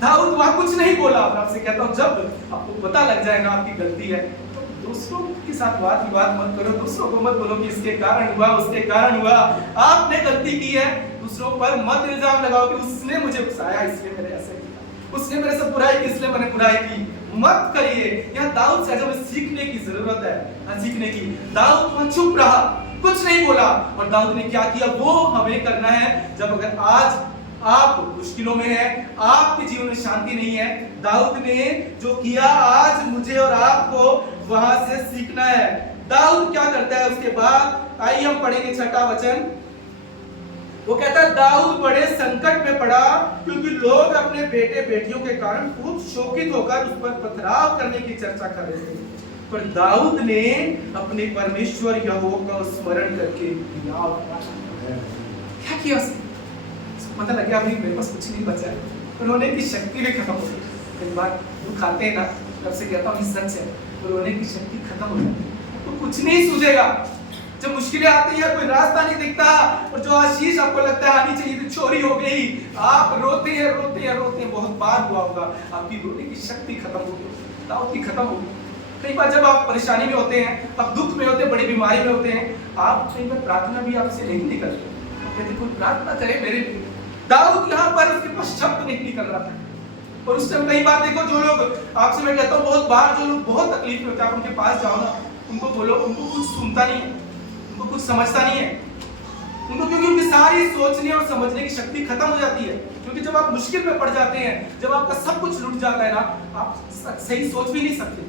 दाऊद वहां कुछ नहीं बोला। आपसे कहता हूं, जब आपको पता लग जाएगा आपकी गलती है, तो दूसरों के साथ वाद विवाद मत करो, दूसरों को मत बोलो कि इसके कारण हुआ, उसके कारण हुआ। आपने गलती की है, दूसरों पर मत इल्जाम लगाओ कि उसने मुझे उकसाया इसलिए मैंने ऐसा किया, उसने मेरे से बुराई की इसलिए मैंने बुराई की। मत करिए। यहाँ दाऊद से हमें सीखने की जरूरत है, सीखने की। दाऊद वहां चुप रहा, कुछ नहीं बोला, और दाऊद ने क्या किया वो हमें करना है। जब अगर आज आप मुश्किलों में हैं, आपके जीवन में शांति नहीं है, दाऊद ने जो किया आज मुझे और आपको वहां से सीखना है। दाऊद क्या करता है उसके बाद, आइए हम पढ़ेंगे 6वां वचन। वो कहता है दाऊद बड़े संकट में पड़ा, क्योंकि लोग अपने बेटे बेटियों के कारण खूब शोकित होकर उस पर पथराव करने की चर्चा कर रहे थे। पर दाऊद ने अपने परमेश्वर यहोवा का स्मरण करके क्या किया उसने? पता लग गया अभी मेरे पास कुछ नहीं बचा है, रोने की शक्ति भी खत्म हो गई। कई बार वो खाते हैं ना, तब से कहता हूँ सच है, तो रोने की शक्ति खत्म हो जाती है, तो कुछ नहीं सूझेगा। जब मुश्किलें आती है, कोई रास्ता नहीं दिखता, और जो आशीष आपको लगता है आनी चाहिए तो चोरी हो गई, आप रोते हैं रोते हैं रोते हैं। बहुत बार हुआ होगा आपकी रोने की शक्ति खत्म हो गई, दाऊद की खत्म हो गई। कई बार जब आप परेशानी में होते हैं, आप दुख में होते हैं, बड़ी बीमारी में होते हैं, आप कई बार प्रार्थना भी आपसे नहीं निकलती, कहते कोई प्रार्थना करे मेरे लिए। दाऊद यहाँ पर उसके पास शब्द नहीं निकल रहा था। और उस टाइम कई बार देखो, जो लोग आपसे मैं कहता हूँ बहुत बार जो लोग बहुत तकलीफ में होते हैं, आप उनके पास जाओ ना, उनको बोलो, उनको कुछ सुनता नहीं है, उनको कुछ समझता नहीं है, उनको, क्योंकि उनकी सारी सोचने और समझने की शक्ति खत्म हो जाती है। क्योंकि जब आप मुश्किल में पड़ जाते हैं, जब आपका सब कुछ लुट जाता है ना, आप सही सोच भी नहीं सकते,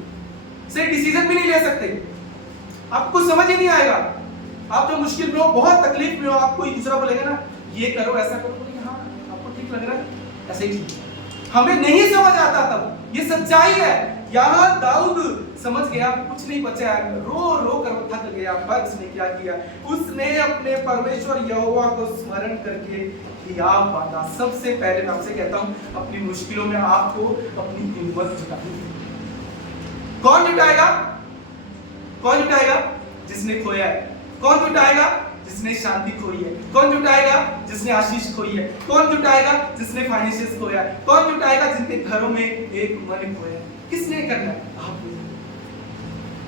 सही डिसीजन भी नहीं ले सकते, आपको समझ ही नहीं आएगा। आप जब मुश्किल में हो, बहुत तकलीफ में हो, आप कोई दूसरा बोलेगा ना ये करो ऐसा करो, बोलेंगे हाँ आपको ठीक लग रहा है, ऐसे ही ठीक है। हमें नहीं समझ आता तब, ये सच्चाई है। यहाँ दाऊद समझ गया, कुछ नहीं बचा, रो रो कर थक गया, पर उसने क्या किया, उसने अपने परमेश्वर यहोवा को स्मरण करके हियाव बांधा। सबसे पहले मैं आपसे कहता हूँ, अपनी मुश्किलों में आपको अपनी हिम्मत जुटानी है। कौन जुटाएगा? कौन जुटाएगा? जिसने खोया है। कौन जुटाएगा? जिसने शांति खोई है। कौन जुटाएगा? जिसने आशीष खोई है। कौन जुटाएगा? जिसने फाइनेंशियल खोया है। कौन जुटाएगा? जिनके घरों में एक मन खोया है। किसने करना है? आप।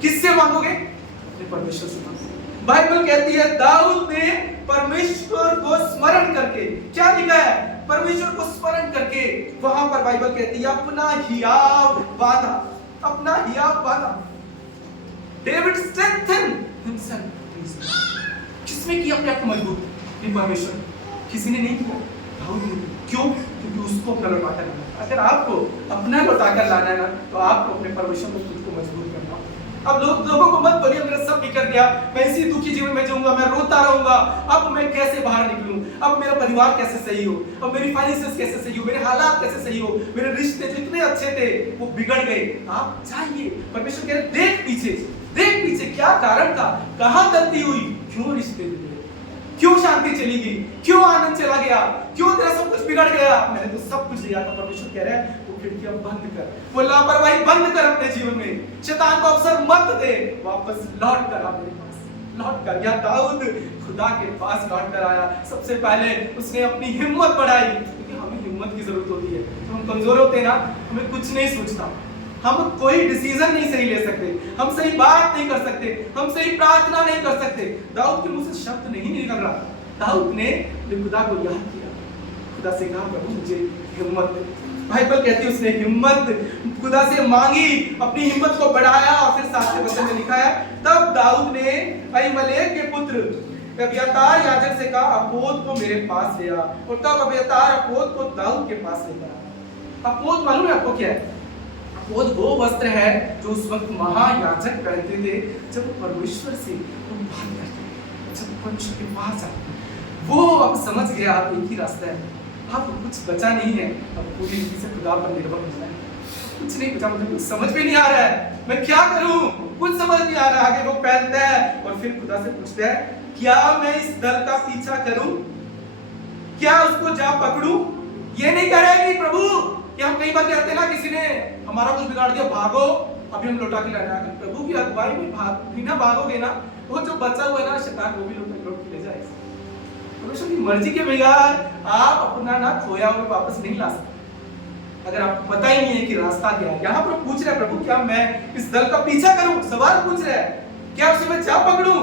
किससे मांगोगे? अपने परमेश्वर से मांगोगे। बाइबल कहती है दाऊद ने परमेश्वर को स्मरण करके, क्या लिखा है? परमेश्वर को स्मरण करके, वहां पर बाइबल कहती है अपना हियाव बांधा, अपना हियाव बांधा। David strengthen himself. किसने किया अपने आप को मजबूत? नहीं परमेश्वर। किसी ने नहीं किया, दाऊद ने। क्यों? क्योंकि उसको अपना लौटा कर लाना। अगर आपको अपना लौटा कर लाना है ना, तो आपको अपने परमेश्वर में खुद को मजबूत करना। अब लोगों को मत बोलिए मेरा सब बिगड़ गया, मैं इसी दुखी जीवन में जाऊंगा, मैं रोता रहूंगा, अब मैं कैसे बाहर निकलूं, अब मेरा परिवार कैसे सही हो, अब मेरी फाइनेंसेस कैसे सही हो, मेरे हालात कैसे सही हो, मेरे रिश्ते जो इतने अच्छे थे वो बिगड़ गए। आप चाहिए, परमेश्वर कह रहे देख पीछे, देख पीछे क्या कारण था, कहां गलती हुई, क्यों रिश्ते बिगड़े, क्यों शांति चली गई, क्यों आनंद चला गया, क्यों तेरा सब कुछ बिगड़ गया। मैंने तो सब कुछ दिया था। परमेश्वर कह रहा है वो खिड़कियां बंद कर, वो लापरवाही बंद कर अपने जीवन में, शैतान को अवसर मत दे, वापस लौट कर आ मेरे पास, लौट कर। या दाऊद खुदा के पास लौट कर आया। सबसे पहले उसने अपनी हिम्मत बढ़ाई, क्योंकि हमें हिम्मत की जरूरत होती है। तो हम कमजोर होते हैं ना, हमें कुछ नहीं सोचता, हम कोई डिसीजन नहीं सही ले सकते, हम सही बात नहीं कर सकते, हम सही प्रार्थना नहीं कर सकते। दाऊद के मुंह से शब्द नहीं निकल रहा। दाऊद ने खुदा को याद किया, खुदा से कहा प्रभु मुझे हिम्मत दे। बाइबल कहती है उसने हिम्मत खुदा से मांगी, अपनी हिम्मत को बढ़ाया, और फिर 7वें वचन में लिखा है तब दाऊद ने अहीमेलेक के पुत्र अब्यातार याजक से कहा अपोद को मेरे पास ले आ, और तब अब्यातार अपोद को दाऊद के पास लेकर आया। अपोद मालूम है आपको क्या है? वो वस्त्र है जो उस वक्त महायाजक पहनते थे जब वो परमेश्वर से बात करते, जब परमेश्वर के पास आते। वो अब समझ गया अब एक ही रास्ता है, अब कुछ बचा नहीं है, अब पूरी रीति से खुदा पर निर्भर होना है। कुछ नहीं बचा, मुझे कुछ समझ में नहीं आ रहा है, मैं क्या करूं, कुछ समझ नहीं आ रहा। आगे वो पहनता है और फिर खुदा से पूछता है क्या मैं इस दल का पीछा करूं, क्या उसको जा पकड़ूं? ये नहीं कह रहे कि प्रभु, कि हम कई बार कहते हैं ना किसी ने हमारा कुछ बिगाड़ दिया, भागो अभी हम लौटा के लाने आ गए। प्रभु की अगुवाई में बिना भागोगे ना, वो जो बचा हुआ है ना शैतान वो भी लौट के ले जाएगा। परमेश्वर की मर्जी के बगैर आप अपना ना खोया हुआ वापस नहीं ला सकते। अगर आपको पता ही नहीं है कि रास्ता क्या है, यहाँ पर पूछ रहे हैं प्रभु क्या मैं इस दल का पीछा करूं, सवाल पूछ रहे हैं क्या उसे मैं जा पकड़ूं?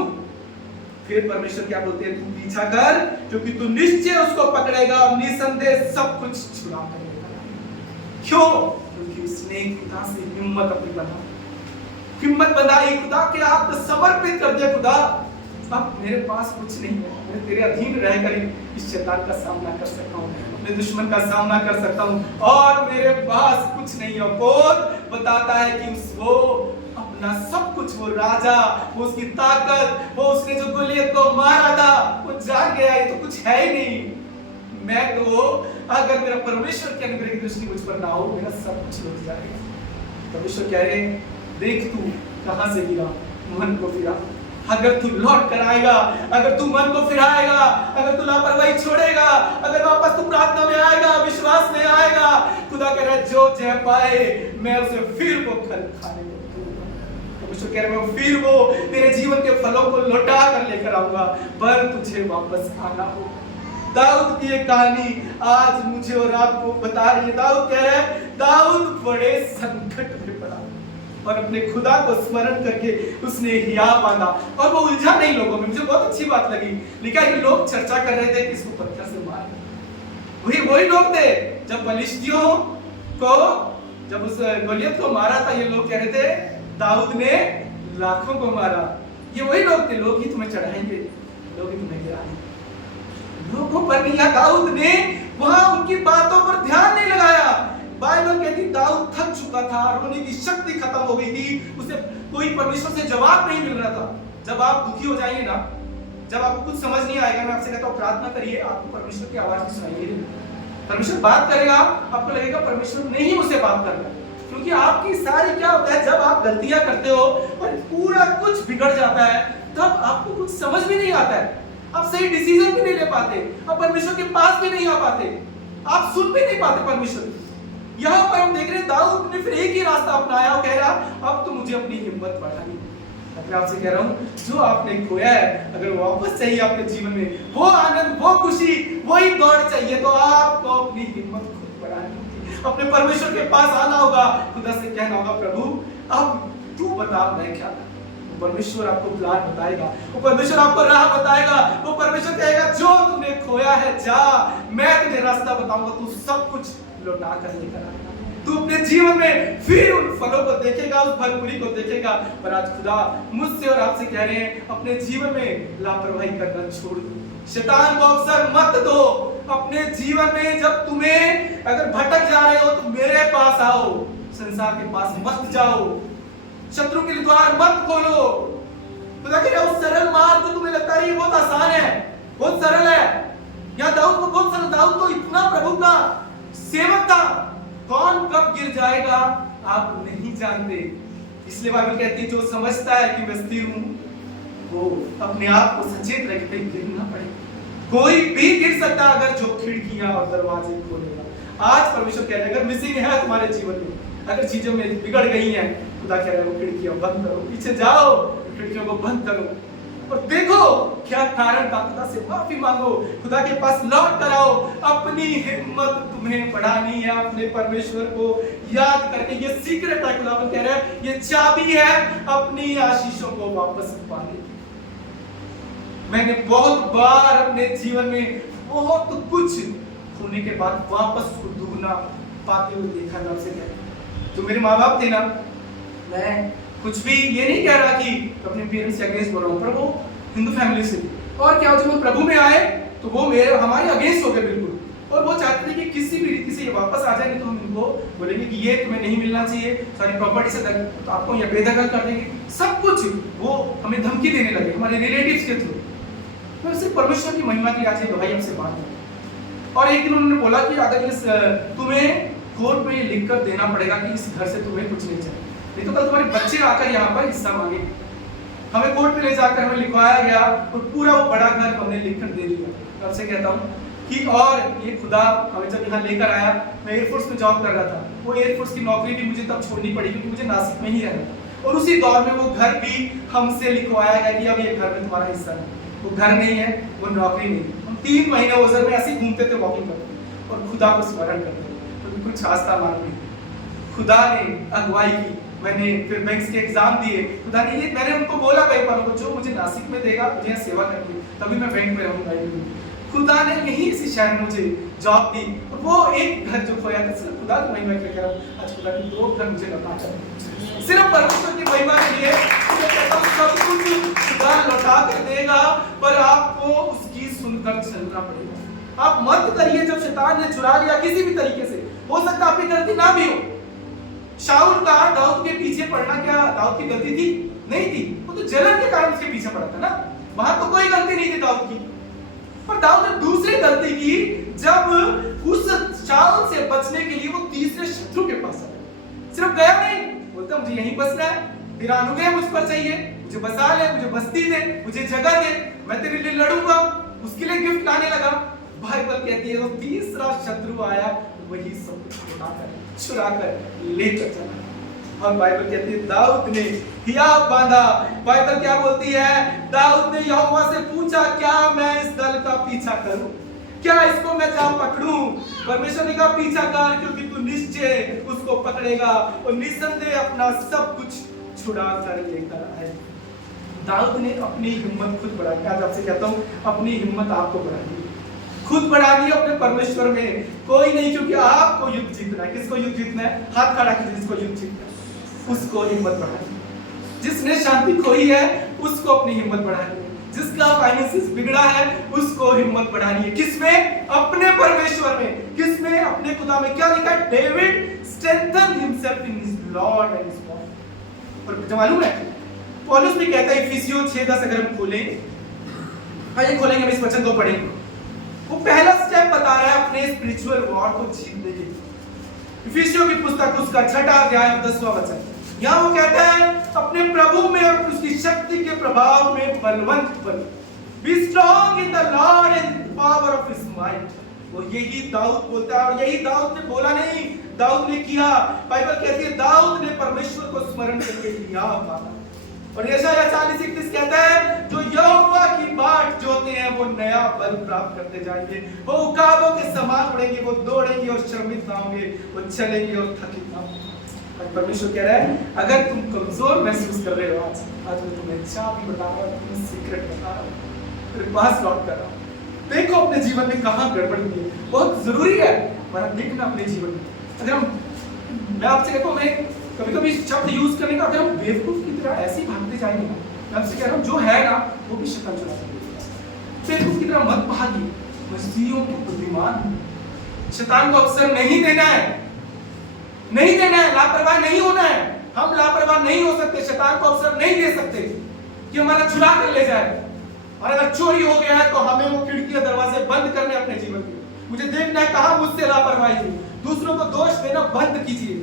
फिर परमेश्वर क्या बोलते हैं, तू पीछा कर क्योंकि तू निश्चय उसको पकड़ेगा और निसंदेह सब कुछ छुड़ा करेगा। क्यों? क्योंकि उसने खुदा से हिम्मत अपनी बना, हिम्मत बनाई, खुदा के हाथ में समर्पित कर दिया। खुदा अब मेरे पास कुछ नहीं है, मैं तेरे अधीन रहकर ही इस शैतान का सामना कर सकता हूँ, अपने दुश्मन का सामना कर सकता हूँ, और मेरे पास कुछ नहीं है। कौन बताता है कि वो अपना सब कुछ, वो राजा, वो उसकी ताकत, वो उसने जो गोलियत को मारा था, वो जान गया ये तो कुछ है ही नहीं। मैं तो अगर मेरा परमेश्वर के अनुग्रह की दृष्टि मुझ पर ना हो, मेरा सब कुछ लुट जाएगा। परमेश्वर कह रहे हैं देख तू कहां से गिरा, मन को फिरा। अगर तू लौट कर आएगा, अगर तू मन को फिराएगा, अगर तू लापरवाही छोड़ेगा, अगर वापस तू प्रार्थना में आएगा, विश्वास में आएगा, खुदा कह रहा है जो जय पाए मैं उसे फिर वो फल खाने को दूंगा। परमेश्वर कह रहा है मैं फिर वो तेरे जीवन के फलों को लौटा कर लेकर आऊंगा, पर तुझे वापस आना होगा। दाऊद की एक कहानी आज मुझे और आपको बता रही है। दाऊद कह रहा है, दाऊद बड़े संकट में पड़ा और अपने खुदा को स्मरण करके उसने हियाव बांधा और वो उलझा नहीं लोगों में। मुझे बहुत अच्छी बात लगी, लिखा है कि लोग चर्चा कर रहे थे कि इसको पत्थर से मार। वही लोग थे जब फलिश्तियों को, जब उस गोलियत को मारा था, ये लोग कह रहे थे दाऊद ने लाखों को मारा। ये वही लोग थे, लोग ही तुम्हें चढ़ाएंगे, लोग ही तुम्हें गिराएंगे। लोगों पर नहीं, दाऊद ने वहां उनकी बातों पर ध्यान नहीं लगाया। बाइबल कहती दाऊद थक चुका था, रोने की शक्ति खत्म हो गई थी, उसे कोई परमेश्वर से जवाब नहीं मिल रहा था। जब आप दुखी हो जाएंगे ना, जब आपको कुछ समझ नहीं आएगा, मैं आपसे कहता हूं प्रार्थना करिए, आपको परमेश्वर की आवाज भी सुनाई देगी। परमेश्वर बात करेगा, आपको लगेगा परमेश्वर ने ही मुझसे बात करना, क्योंकि आपकी सारी क्या होता है, जब आप गलतियां करते हो और पूरा कुछ बिगड़ जाता है, तब आपको कुछ समझ भी नहीं आता है, आप सही डिसीजन भी नहीं ले पाते, आप परमेश्वर के पास भी नहीं आ पाते, आप सुन भी नहीं पाते परमेश्वर। यहाँ पर हम देख रहे हैं दाऊद ने फिर एक ही रास्ता अपनाया और कह रहा अब तो मुझे अपनी हिम्मत बढ़ानी। मैं आपसे कह रहा हूँ जो आपने खोया है, अगर वापस चाहिए अपने जीवन में वो आनंद, वो खुशी, वही दौड़ चाहिए, तो आपको अपनी हिम्मत खुद बढ़ानी होगी, अपने परमेश्वर के पास आना होगा, खुदा से कहना होगा प्रभु अब तू बता मैं क्या करूं। परमेश्वर आपको प्लान बताएगा, वो परमेश्वर आपको राह बताएगा, वो परमेश्वर कहेगा जो तूने खोया है जा, मैं तुझे रास्ता बताऊंगा, तू सब कुछ लौटा कर लेकर आएगा, तू अपने जीवन में फिर उन फलों को देखेगा, उस भरपूरी को देखेगा। पर आज खुदा मुझसे और आपसे कह रहे हैं अपने जीवन में लापरवाही करना छोड़ दो, शैतान को अवसर मत दो। अपने जीवन में जब तुम्हें अगर भटक जा रहे हो तो मेरे पास आओ, संसार के पास मत जाओ, शत्रु के द्वार मत खोलो। खुदा कह रहा है उस सरल मार्ग जो तुम्हें लगता है ये बहुत आसान है, बहुत सरल है, या दाऊद को बहुत सरल, दाऊद तो इतना प्रभु का सेवक था, कौन कब गिर जाएगा आप नहीं जानते। इसलिए बाइबल कहती है जो समझता है कि मैं स्थिर हूं वो अपने आप को सचेत रखे गिरना पड़े, कोई भी गिर सकता अगर जो खिड़कियां और दरवाजे खोलेगा। आज परमेश्वर कह रहे हैं अगर मिसिंग है तुम्हारे जीवन में, अगर चीजों में बिगड़ गई हैं, खुदा कह रहा है वो खिड़कियां बंद करो, पीछे जाओ, खिड़कियों को बंद करो और देखो क्या कारण था, खुदा से माफी मांगो, खुदा के पास लौट कर आओ। अपनी हिम्मत तुम्हें बढ़ानी है, अपने परमेश्वर को याद करके। ये सीक्रेट है, खुदा कह रहा है ये चाबी है अपनी आशीषों को वापस पाने की। मैंने बहुत बार अपने जीवन में बहुत कुछ खोने के बाद वापस उसको दुगना पाते हुए देखा। मैं आपसे कह जो मेरे माँ बाप थे ना, मैं कुछ भी ये नहीं कह रहा कि अपने पेरेंट्स के अगेंस्ट बोल रहा हूँ, पर वो हिंदू फैमिली से थी और क्या जब वो प्रभु में आए तो वो मेरे हमारे अगेंस्ट हो गए बिल्कुल, और वो चाहते थे कि किसी भी रीति से ये वापस आ जाए, नहीं तो हम इनको बोलेंगे कि ये तुम्हें नहीं मिलना चाहिए, सारी प्रॉपर्टी से तो आपको ये बेदखल कर देंगे, सब कुछ वो हमें धमकी देने लगे हमारे रिलेटिव्स के थ्रू। मैं सिर्फ परमेश्वर की महिमा की आज भाई हमसे बात है। और एक दिन उन्होंने बोला कि अगर इस तुम्हें कोर्ट में लिख कर देना पड़ेगा कि इस घर से तुम्हें कुछ नहीं चाहिए, नहीं तो कल तुम्हारे बच्चे आकर यहाँ पर हिस्सा मांगे। हमें कोर्ट में ले जाकर हमें लिखवाया गया और पूरा वो बड़ा घर हमने लिखकर दे दिया। आपसे कहता हूँ कि और ये खुदा हमें जब यहाँ लेकर आया, मैं एयरफोर्स में जॉब कर रहा था, वो एयरफोर्स की नौकरी भी मुझे तब छोड़नी पड़ी क्योंकि मुझे नासिक में ही रहना, और उसी दौर में वो घर भी हमसे लिखवाया गया कि अब ये घर में तुम्हारा हिस्सा है। वो घर नहीं है, वो नौकरी नहीं है। हम 3 महीने ओझर में ऐसे ही घूमते थे, वॉकिंग करते और खुदा को स्मरण करते, तो कुछ आस्था मांगते। खुदा ने अगुवाई की, मैंने फिर बैंक्स के एग्जाम दिए, खुदा ने ये मैंने उनको बोला बैंक वालों को जो मुझे नासिक में देगा मुझे सेवा करनी, तभी मैं बैंक में रहूंगा। खुदा ने यही इसी शहर में मुझे जॉब दी, और वो एक घर जो खोया था सिर्फ खुदा की महिमा के लिए, आज खुदा ने 2 घर मुझे लौटा कर, सिर्फ परमेश्वर की महिमा के लिए। सब कुछ खुदा लौटा कर देगा, पर आपको उसकी सुनकर चलना पड़ेगा। आप मत करिए जब शैतान ने चुरा लिया किसी भी तरीके से, हो सकता है आपकी गलती ना भी हो। शाऊल का दाऊद के पीछे पड़ना क्या दाऊद की गलती थी? नहीं थी, वो तो जलन के कारण उसके पीछे पड़ा था ना, वहां तो कोई गलती नहीं थी दाऊद की। पर दाऊद ने दूसरी गलती की, जब उस शाऊल से बचने के लिए वो तीसरे शत्रु के पास आया। सिर्फ गया नहीं, वो बोलता मुझे यहीं बसना है, तेरा अनुग्रह मुझ पर चाहिए, मुझे बसा ले, मुझे बस्ती दे, मुझे जगह दे, मैं तेरे लिए लड़ूंगा। उसके लिए गिफ्ट लाने लगा। बाइबल कहती है वो तीसरा शत्रु आया, वही सब कुछ चुरा कर लेकर चला। और बाइबल कहती है दाऊद ने हियाव बांधा। बाइबल क्या बोलती है? दाऊद ने यहोवा से पूछा, क्या मैं इस दल का पीछा करूं? क्या इसको मैं जा पकड़ूं? परमेश्वर ने कहा पीछा कर, क्योंकि तू निश्चय उसको पकड़ेगा और निसंदेह अपना सब कुछ छुड़ा कर लेकर आए। दाऊद ने अपनी हिम्मत खुद बढ़ाई। आज आपसे कहता हूं, अपनी हिम्मत आपको बढ़ानी, खुद बढ़ानी है अपने परमेश्वर में, कोई नहीं, क्योंकि आपको युद्ध जीतना है। किसको युद्ध जीतना है? हाथ खड़ा कीजिए, जिसको युद्ध जीतना है उसको हिम्मत बढ़ानी। जिसने शांति खोई है उसको अपनी हिम्मत बढ़ानी है। जिसका फाइनेंस बिगड़ा है उसको हिम्मत बढ़ानी है। किसमें? अपने परमेश्वर में। किसमें? अपने खुदा में। क्या लिखा है? David strengthen himself in his Lord and his God. और मालूम है पौलुस भी कहता है इफिसियों 6:10 अगर हम खोलें, आइए खोलेंगे, हम इस वचन को पढ़ेंगे। वो पहला स्टेप बता रहा है अपने स्पिरिचुअल वॉर को जीतने के लिए। इफिसियों की पुस्तक उसका 6वां अध्याय 10वां वचन, यहाँ वो कहता है अपने प्रभु में और उसकी शक्ति के प्रभाव में बलवंत बनो। Be strong in the Lord and power of his might. वो यही दाऊद बोलता है, और यही दाऊद ने बोला नहीं, दाऊद ने किया। बाइबल कहती है दाऊद ने परमेश्वर को स्मरण करके लिया बात। और यशायाह 40:31 कहता है जो यहोवा की बाट जोते हैं वो नया बल प्राप्त करते जाएंगे, वो उकाबों के समान उड़ेंगे, वो दौड़ेंगे और श्रमित ना होंगे, वो चलेंगे और थकित ना होंगे। परमेश्वर कह रहा है अगर तुम कमजोर महसूस कर रहे हो, आज मैं तुम्हें चाबी बता रहा हूं, तुम्हें सीक्रेट बता रहा हूं, तेरे पास लौट कर रहा हूं। देखो अपने जीवन में कहां गड़बड़ हुई है, बहुत जरूरी है पर देखना अपने जीवन में। अगर मैं आपसे कहता हूं, मैं कभी-कभी शब्द यूज करने का, अगर हम बेवकूफ की तरह ऐसे ही भागते जाएंगे ना, मैं आपसे कह रहा हूं जो है ना वो भी शैतान चुरा लेगा। बेवकूफ की तरह मत भागिए, मसीहियों के बुद्धिमान। शैतान को अवसर नहीं देना है, नहीं देना है, लापरवाह नहीं होना है। हम लापरवाह नहीं हो सकते, शैतान को अवसर नहीं दे सकते कि हमारा चुरा कर ले जाए। और अगर चोरी हो गया है तो हमें वो खिड़कियां दरवाजे बंद करने अपने जीवन में। मुझे देखना है कहां मुझसे लापरवाही हुई, दूसरों को दोष देना बंद कीजिए।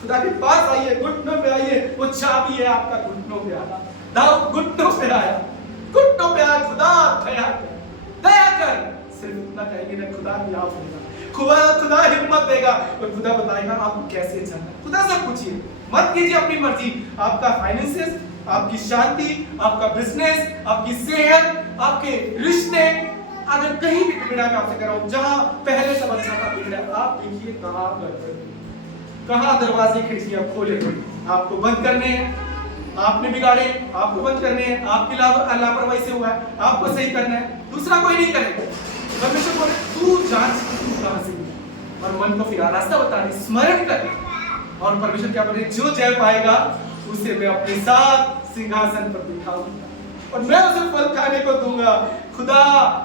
खुदा के पास आइए, घुटनों पे आइए, वो चाबी है आपका घुटनों पे आना। दाऊद घुटनों पे आया, घुटनों पे आया, खुदा दया कर। सिर्फ इतना कहेंगे ना, खुदा याद देगा, खुदा हिम्मत देगा और खुदा बताएगा आपको कैसे चलना है। खुदा से पूछिए, मत कीजिए अपनी मर्जी। आपका फाइनेंसेस, आपकी शांति, आपका बिजनेस, आपकी सेहत, आपके रिश्ते अगर कहीं भी बिगड़ा, मैं आपसे कह रहा हूं जहां पहले सब अच्छा था बिगड़ा, आप देखिए कहां गड़बड़, कहां दरवाजे खिड़कियां खोले। आपको बंद करने हैं, आपने बिगाड़े, आपको बंद करने हैं, आपकी लापरवाही से हुआ है, आपको सही करना है, दूसरा कोई नहीं करेगा। परमेश्वर बोले तू जांच तू कहां से हुआ, और मन को फिर रास्ता बता रही, स्मरण कर। और परमेश्वर क्या बोले जो जय पाएगा उसे मैं अपने साथ सिंहासन पर बिठाऊंगा और मैं उसे फल खाने को दूंगा। खुदा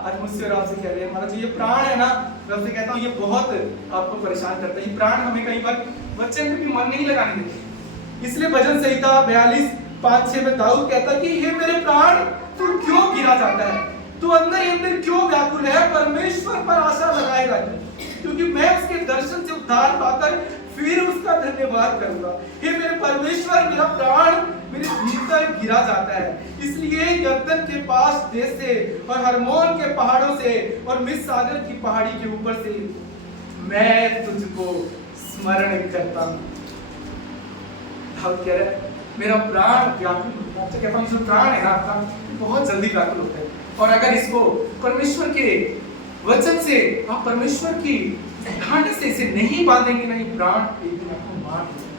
आज मुझसे और आपसे कह रहे हैं, हमारा जो ये प्राण है ना, मैं आपसे कहता हूँ ये बहुत आपको परेशान करता है। ये प्राण हमें कई बार वचन में भी मन नहीं लगाने देते। इसलिए भजन संहिता 42:5-6 में दाऊद कहता है कि हे मेरे प्राण तू क्यों गिरा जाता है, तू अंदर ही अंदर क्यों व्याकुल है, परमेश्वर पर आशा लगाए रख, क्योंकि मैं उसके दर्शन से उद्धार पाकर फिर उसका धन्यवाद करूंगा। हे मेरे परमेश्वर, मेरा प्राण मेरे भीतर गिरा जाता है, इसलिए यरदन के पास देश से और हरमोन के पहाड़ों से और मिस्र सागर की पहाड़ी के ऊपर से मैं तुझको स्मरण करता हूं। दाऊद कह रहा है मेरा प्राण व्याकुल होता है। कहता हूं जो प्राण है ना आपका बहुत जल्दी व्याकुल होता है, और अगर इसको परमेश्वर के वचन से आप परमेश्वर की ढांढ से इसे नहीं बांधेंगे, नहीं प्राण एक दिन आपको मार देगा,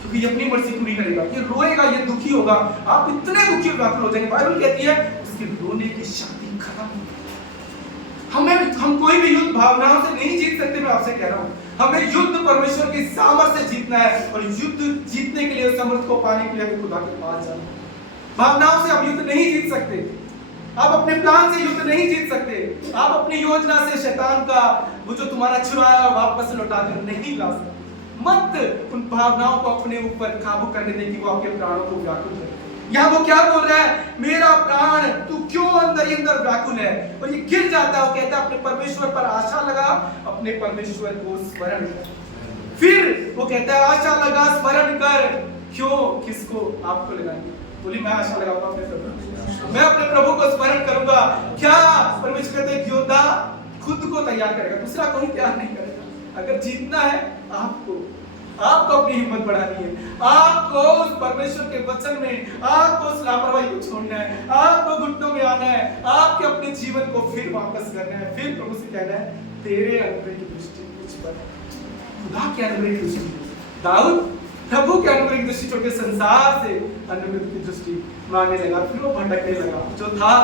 क्योंकि ये अपनी मर्जी पूरी करेगा, ये रोएगा, ये दुखी होगा, आप इतने दुखी व्याकुल हो जाएंगे। बाइबल कहती है उसके रोने की शक्ति खत्म हो गई। हम कोई भी युद्ध भावनाओं से नहीं जीत सकते। मैं आपसे कह रहा हूं हमें युद्ध परमेश्वर की सामर्थ्य से जीतना है, और युद्ध जीतने के लिए, सामर्थ्य को पाने के लिए हमें खुदा के पास जाना है। भावनाओं से आप युद्ध नहीं जीत सकते, आप अपने प्लान से युद्ध नहीं जीत सकते, आप अपनी योजना से शैतान का वो जो तुम्हारा छुड़ाया वापस लौटाकर नहीं ला सकते। मत उन भावनाओं को अपने ऊपर काबू करने दें कि वो आपके प्राणों को व्याकुल करे। यहाँ वो क्या बोल रहा है, मेरा प्राण तू क्यों अंदर ही अंदर व्याकुल है, और ये गिर जाता है। वो कहता है अपने परमेश्वर पर आशा लगा, अपने परमेश्वर को स्मरण कर। फिर वो कहता है आशा लगा, स्मरण कर, क्यों किसको आपको लगाएंगे? बोली मैं आशा लगाऊंगा अपने प्रभु, मैं अपने प्रभु को स्मरण करूंगा। क्या परमेश्वर कहते हैं योद्धा खुद को तैयार करेगा, दूसरा कोई तैयार नहीं करेगा। अगर जीतना है आपको अपनी हिम्मत बढ़ानी है, आपको उस परमेश्वर के वचन में, आपको उस लापरवाही को छोड़ना है, आपको घुटनों में आना है, आपके अपने जीवन को फिर वापस करना है, फिर प्रभु से कहना है तेरे अनुग्रह की दृष्टि मुझ पर। खुदा के अनुग्रह की दृष्टि, दाऊद प्रभु के अनुग्रह की दृष्टि छोड़ के संसार से अनुग्रह की दृष्टि मांगने लगा, फिर वो भटकने लगा। जो था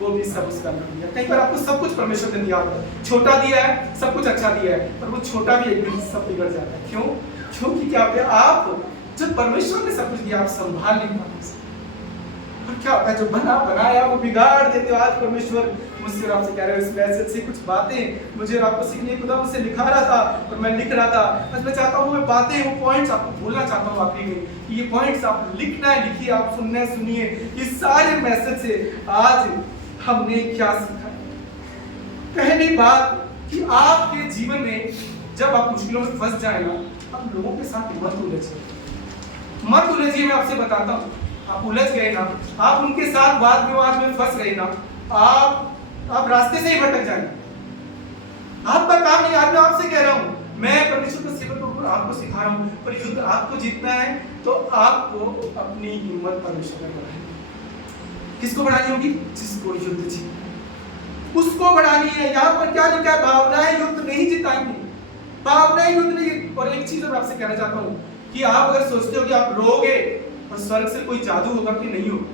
वो भी सब उसका मिल गया। कई बार आपको सब कुछ परमेश्वर ने दिया है, छोटा दिया है, सब कुछ अच्छा दिया है, पर वो छोटा भी एक दिन सब बिगड़ जाता है। क्यों? क्योंकि क्या होता है, आप जब परमेश्वर ने सब कुछ दिया आप संभाल नहीं पाते, और क्या होता है जो बना बनाया वो बिगाड़ देते हो। आज परमेश्वर मुझसे और आपसे कह रहे हो इस मैसेज से कुछ बातें मुझे और आपको सीखने, खुदा मुझसे लिखा रहा था और मैं लिख रहा था। आज मैं चाहता हूँ वो बातें, वो पॉइंट्स आपको बोलना चाहता हूँ आखिरी में कि ये पॉइंट्स आप लिखना है, लिखिए, आप सुनना है, सुनिए। इस सारे मैसेज से आज हमने क्या सीखा? पहली बात कि आपके जीवन में जब आप मुश्किलों में फंस जाए ना, आप लोगों के साथ मत उलझिए। मैं आपसे बताता हूँ, आप उलझ गए ना, आप उनके साथ वाद विवाद में फंस गए ना, आप रास्ते से ही भटक जाएंगे। आपका काम नहीं। आज मैं आपसे कह रहा हूँ, मैं परमेश्वर का सेवक होकर आपको सिखा रहा हूँ, पर युद्ध आपको जीतना है तो आपको अपनी हिम्मत परमेश्वर में बढ़ानी है। किसको बढ़ानी होगी? जिसको युद्ध जीतना उसको बढ़ानी है। यहाँ पर क्या लिखा है? भावनाएं युद्ध नहीं जिताएंगी, भावनाएं युद्ध नहीं। और एक चीज मैं आपसे कहना चाहता हूँ कि आप अगर सोचते हो कि आप रोगे और स्वर्ग से कोई जादू होगा, कि नहीं होगा।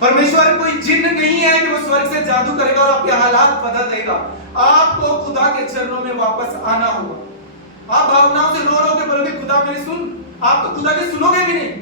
परमेश्वर कोई जिन्न नहीं है कि वो स्वर्ग से जादू करेगा और आपके हालात बदल देगा। आपको खुदा के चरणों में वापस आना होगा। आप भावनाओं से रो के बोलोगे खुदा मेरी सुन, आप तो खुदा की सुनोगे भी नहीं।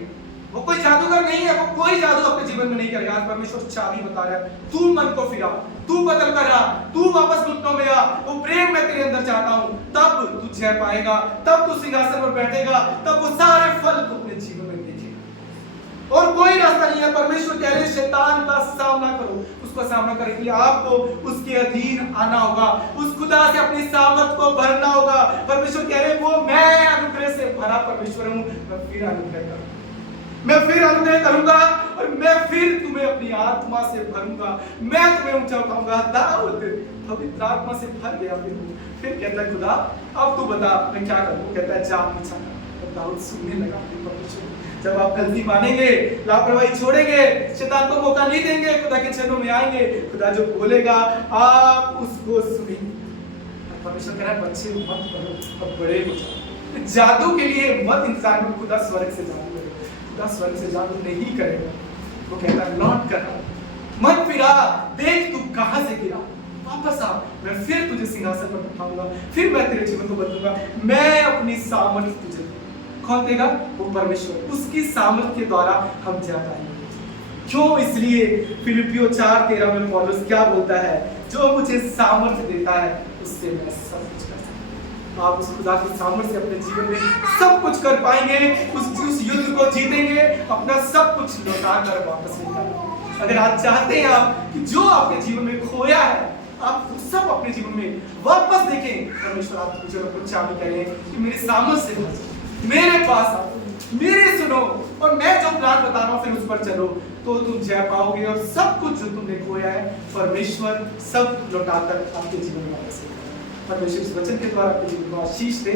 वो कोई जादूगर नहीं है, वो कोई जादू अपने जीवन में नहीं करेगा। आज परमेश्वर चाबी बता रहा है, तू मन को फिरा, तू बदल कर आ, तू वापस घुटनों में आ, वो प्रेम मैं तेरे अंदर चाहता हूं, तब तू जय पाएगा, तब तू सिंहासन पर बैठेगा, तब वो सारे फल तू अपने जीवन में देखेगा। और कोई रास्ता नहीं है। परमेश्वर कह रहे शैतान का सामना करो, उसका सामना करने के लिए आपको उसके अधीन आना होगा, उस खुदा से अपनी सामर्थ को भरना होगा। परमेश्वर कह रहे वो मैं अनुग्रह से भरा परमेश्वर हूं, मैं फिर अनुग्रह करूंगा, मैं फिर अनुग्रह करूंगा और मैं फिर तुम्हें अपनी आत्मा से भरूंगा, मैं तुम्हें ऊंचा उठाऊंगा। दाऊद पवित्र आत्मा से भर गया। फिर कहता है खुदा अब तू बता मैं क्या करूं? कहता है जा पीछा कर। दाऊद सुनने लगा परमेश्वर। जब आप गलती मानेंगे, लापरवाही छोड़ेंगे, शैतान को मौका नहीं देंगे, खुदा के चरणों में आएंगे, खुदा जो बोलेगा आप उसको सुनेंगे। परमेश्वर कह रहा है बच्चे मत बनो, अब बड़े हो जाओ। जादू के लिए मत इंसान को खुदा स्वर्ग से जादू करेगा, खुदा स्वर्ग से जादू नहीं करेगा। वो कहता है लौट कर मत फिरा, देख तू कहां से गिरा, वापस आ, मैं फिर तुझे सिंहासन पर बिठाऊंगा, फिर मैं तेरे जीवन को बदलूंगा, मैं अपनी सामर्थ्य तुझे। कौन देगा? वो परमेश्वर। उसकी सामर्थ्य के द्वारा हम जा पाएंगे। क्यों? इसलिए फिलिपियों 4:13 में पौलुस क्या बोलता है? जो मुझे सामर्थ्य देता है उससे मैं सब कुछ कर सकता हूं। आप उस खुदा की सामर्थ्य से अपने जीवन में सब कुछ कर पाएंगे, उस युद्ध को जीतेंगे, अपना सब कुछ लौटा कर वापस लेकर। अगर आप चाहते हैं आप कि जो आपके जीवन में खोया है आप सब अपने जीवन में वापस देखें, परमेश्वर आपको कुछ चाबी करें कि मेरी सामर्थ्य से मेरे पास आओ, मेरे सुनो और मैं जो प्लान बता रहा हूं फिर उस पर चलो, तो तुम जय पाओगे और सब कुछ जो तुमने खोया है परमेश्वर सब लौटाकर आपके जीवन में वापस लेकर। परमेश्वर इस वचन के द्वारा आपके जीवन को आशीष दे।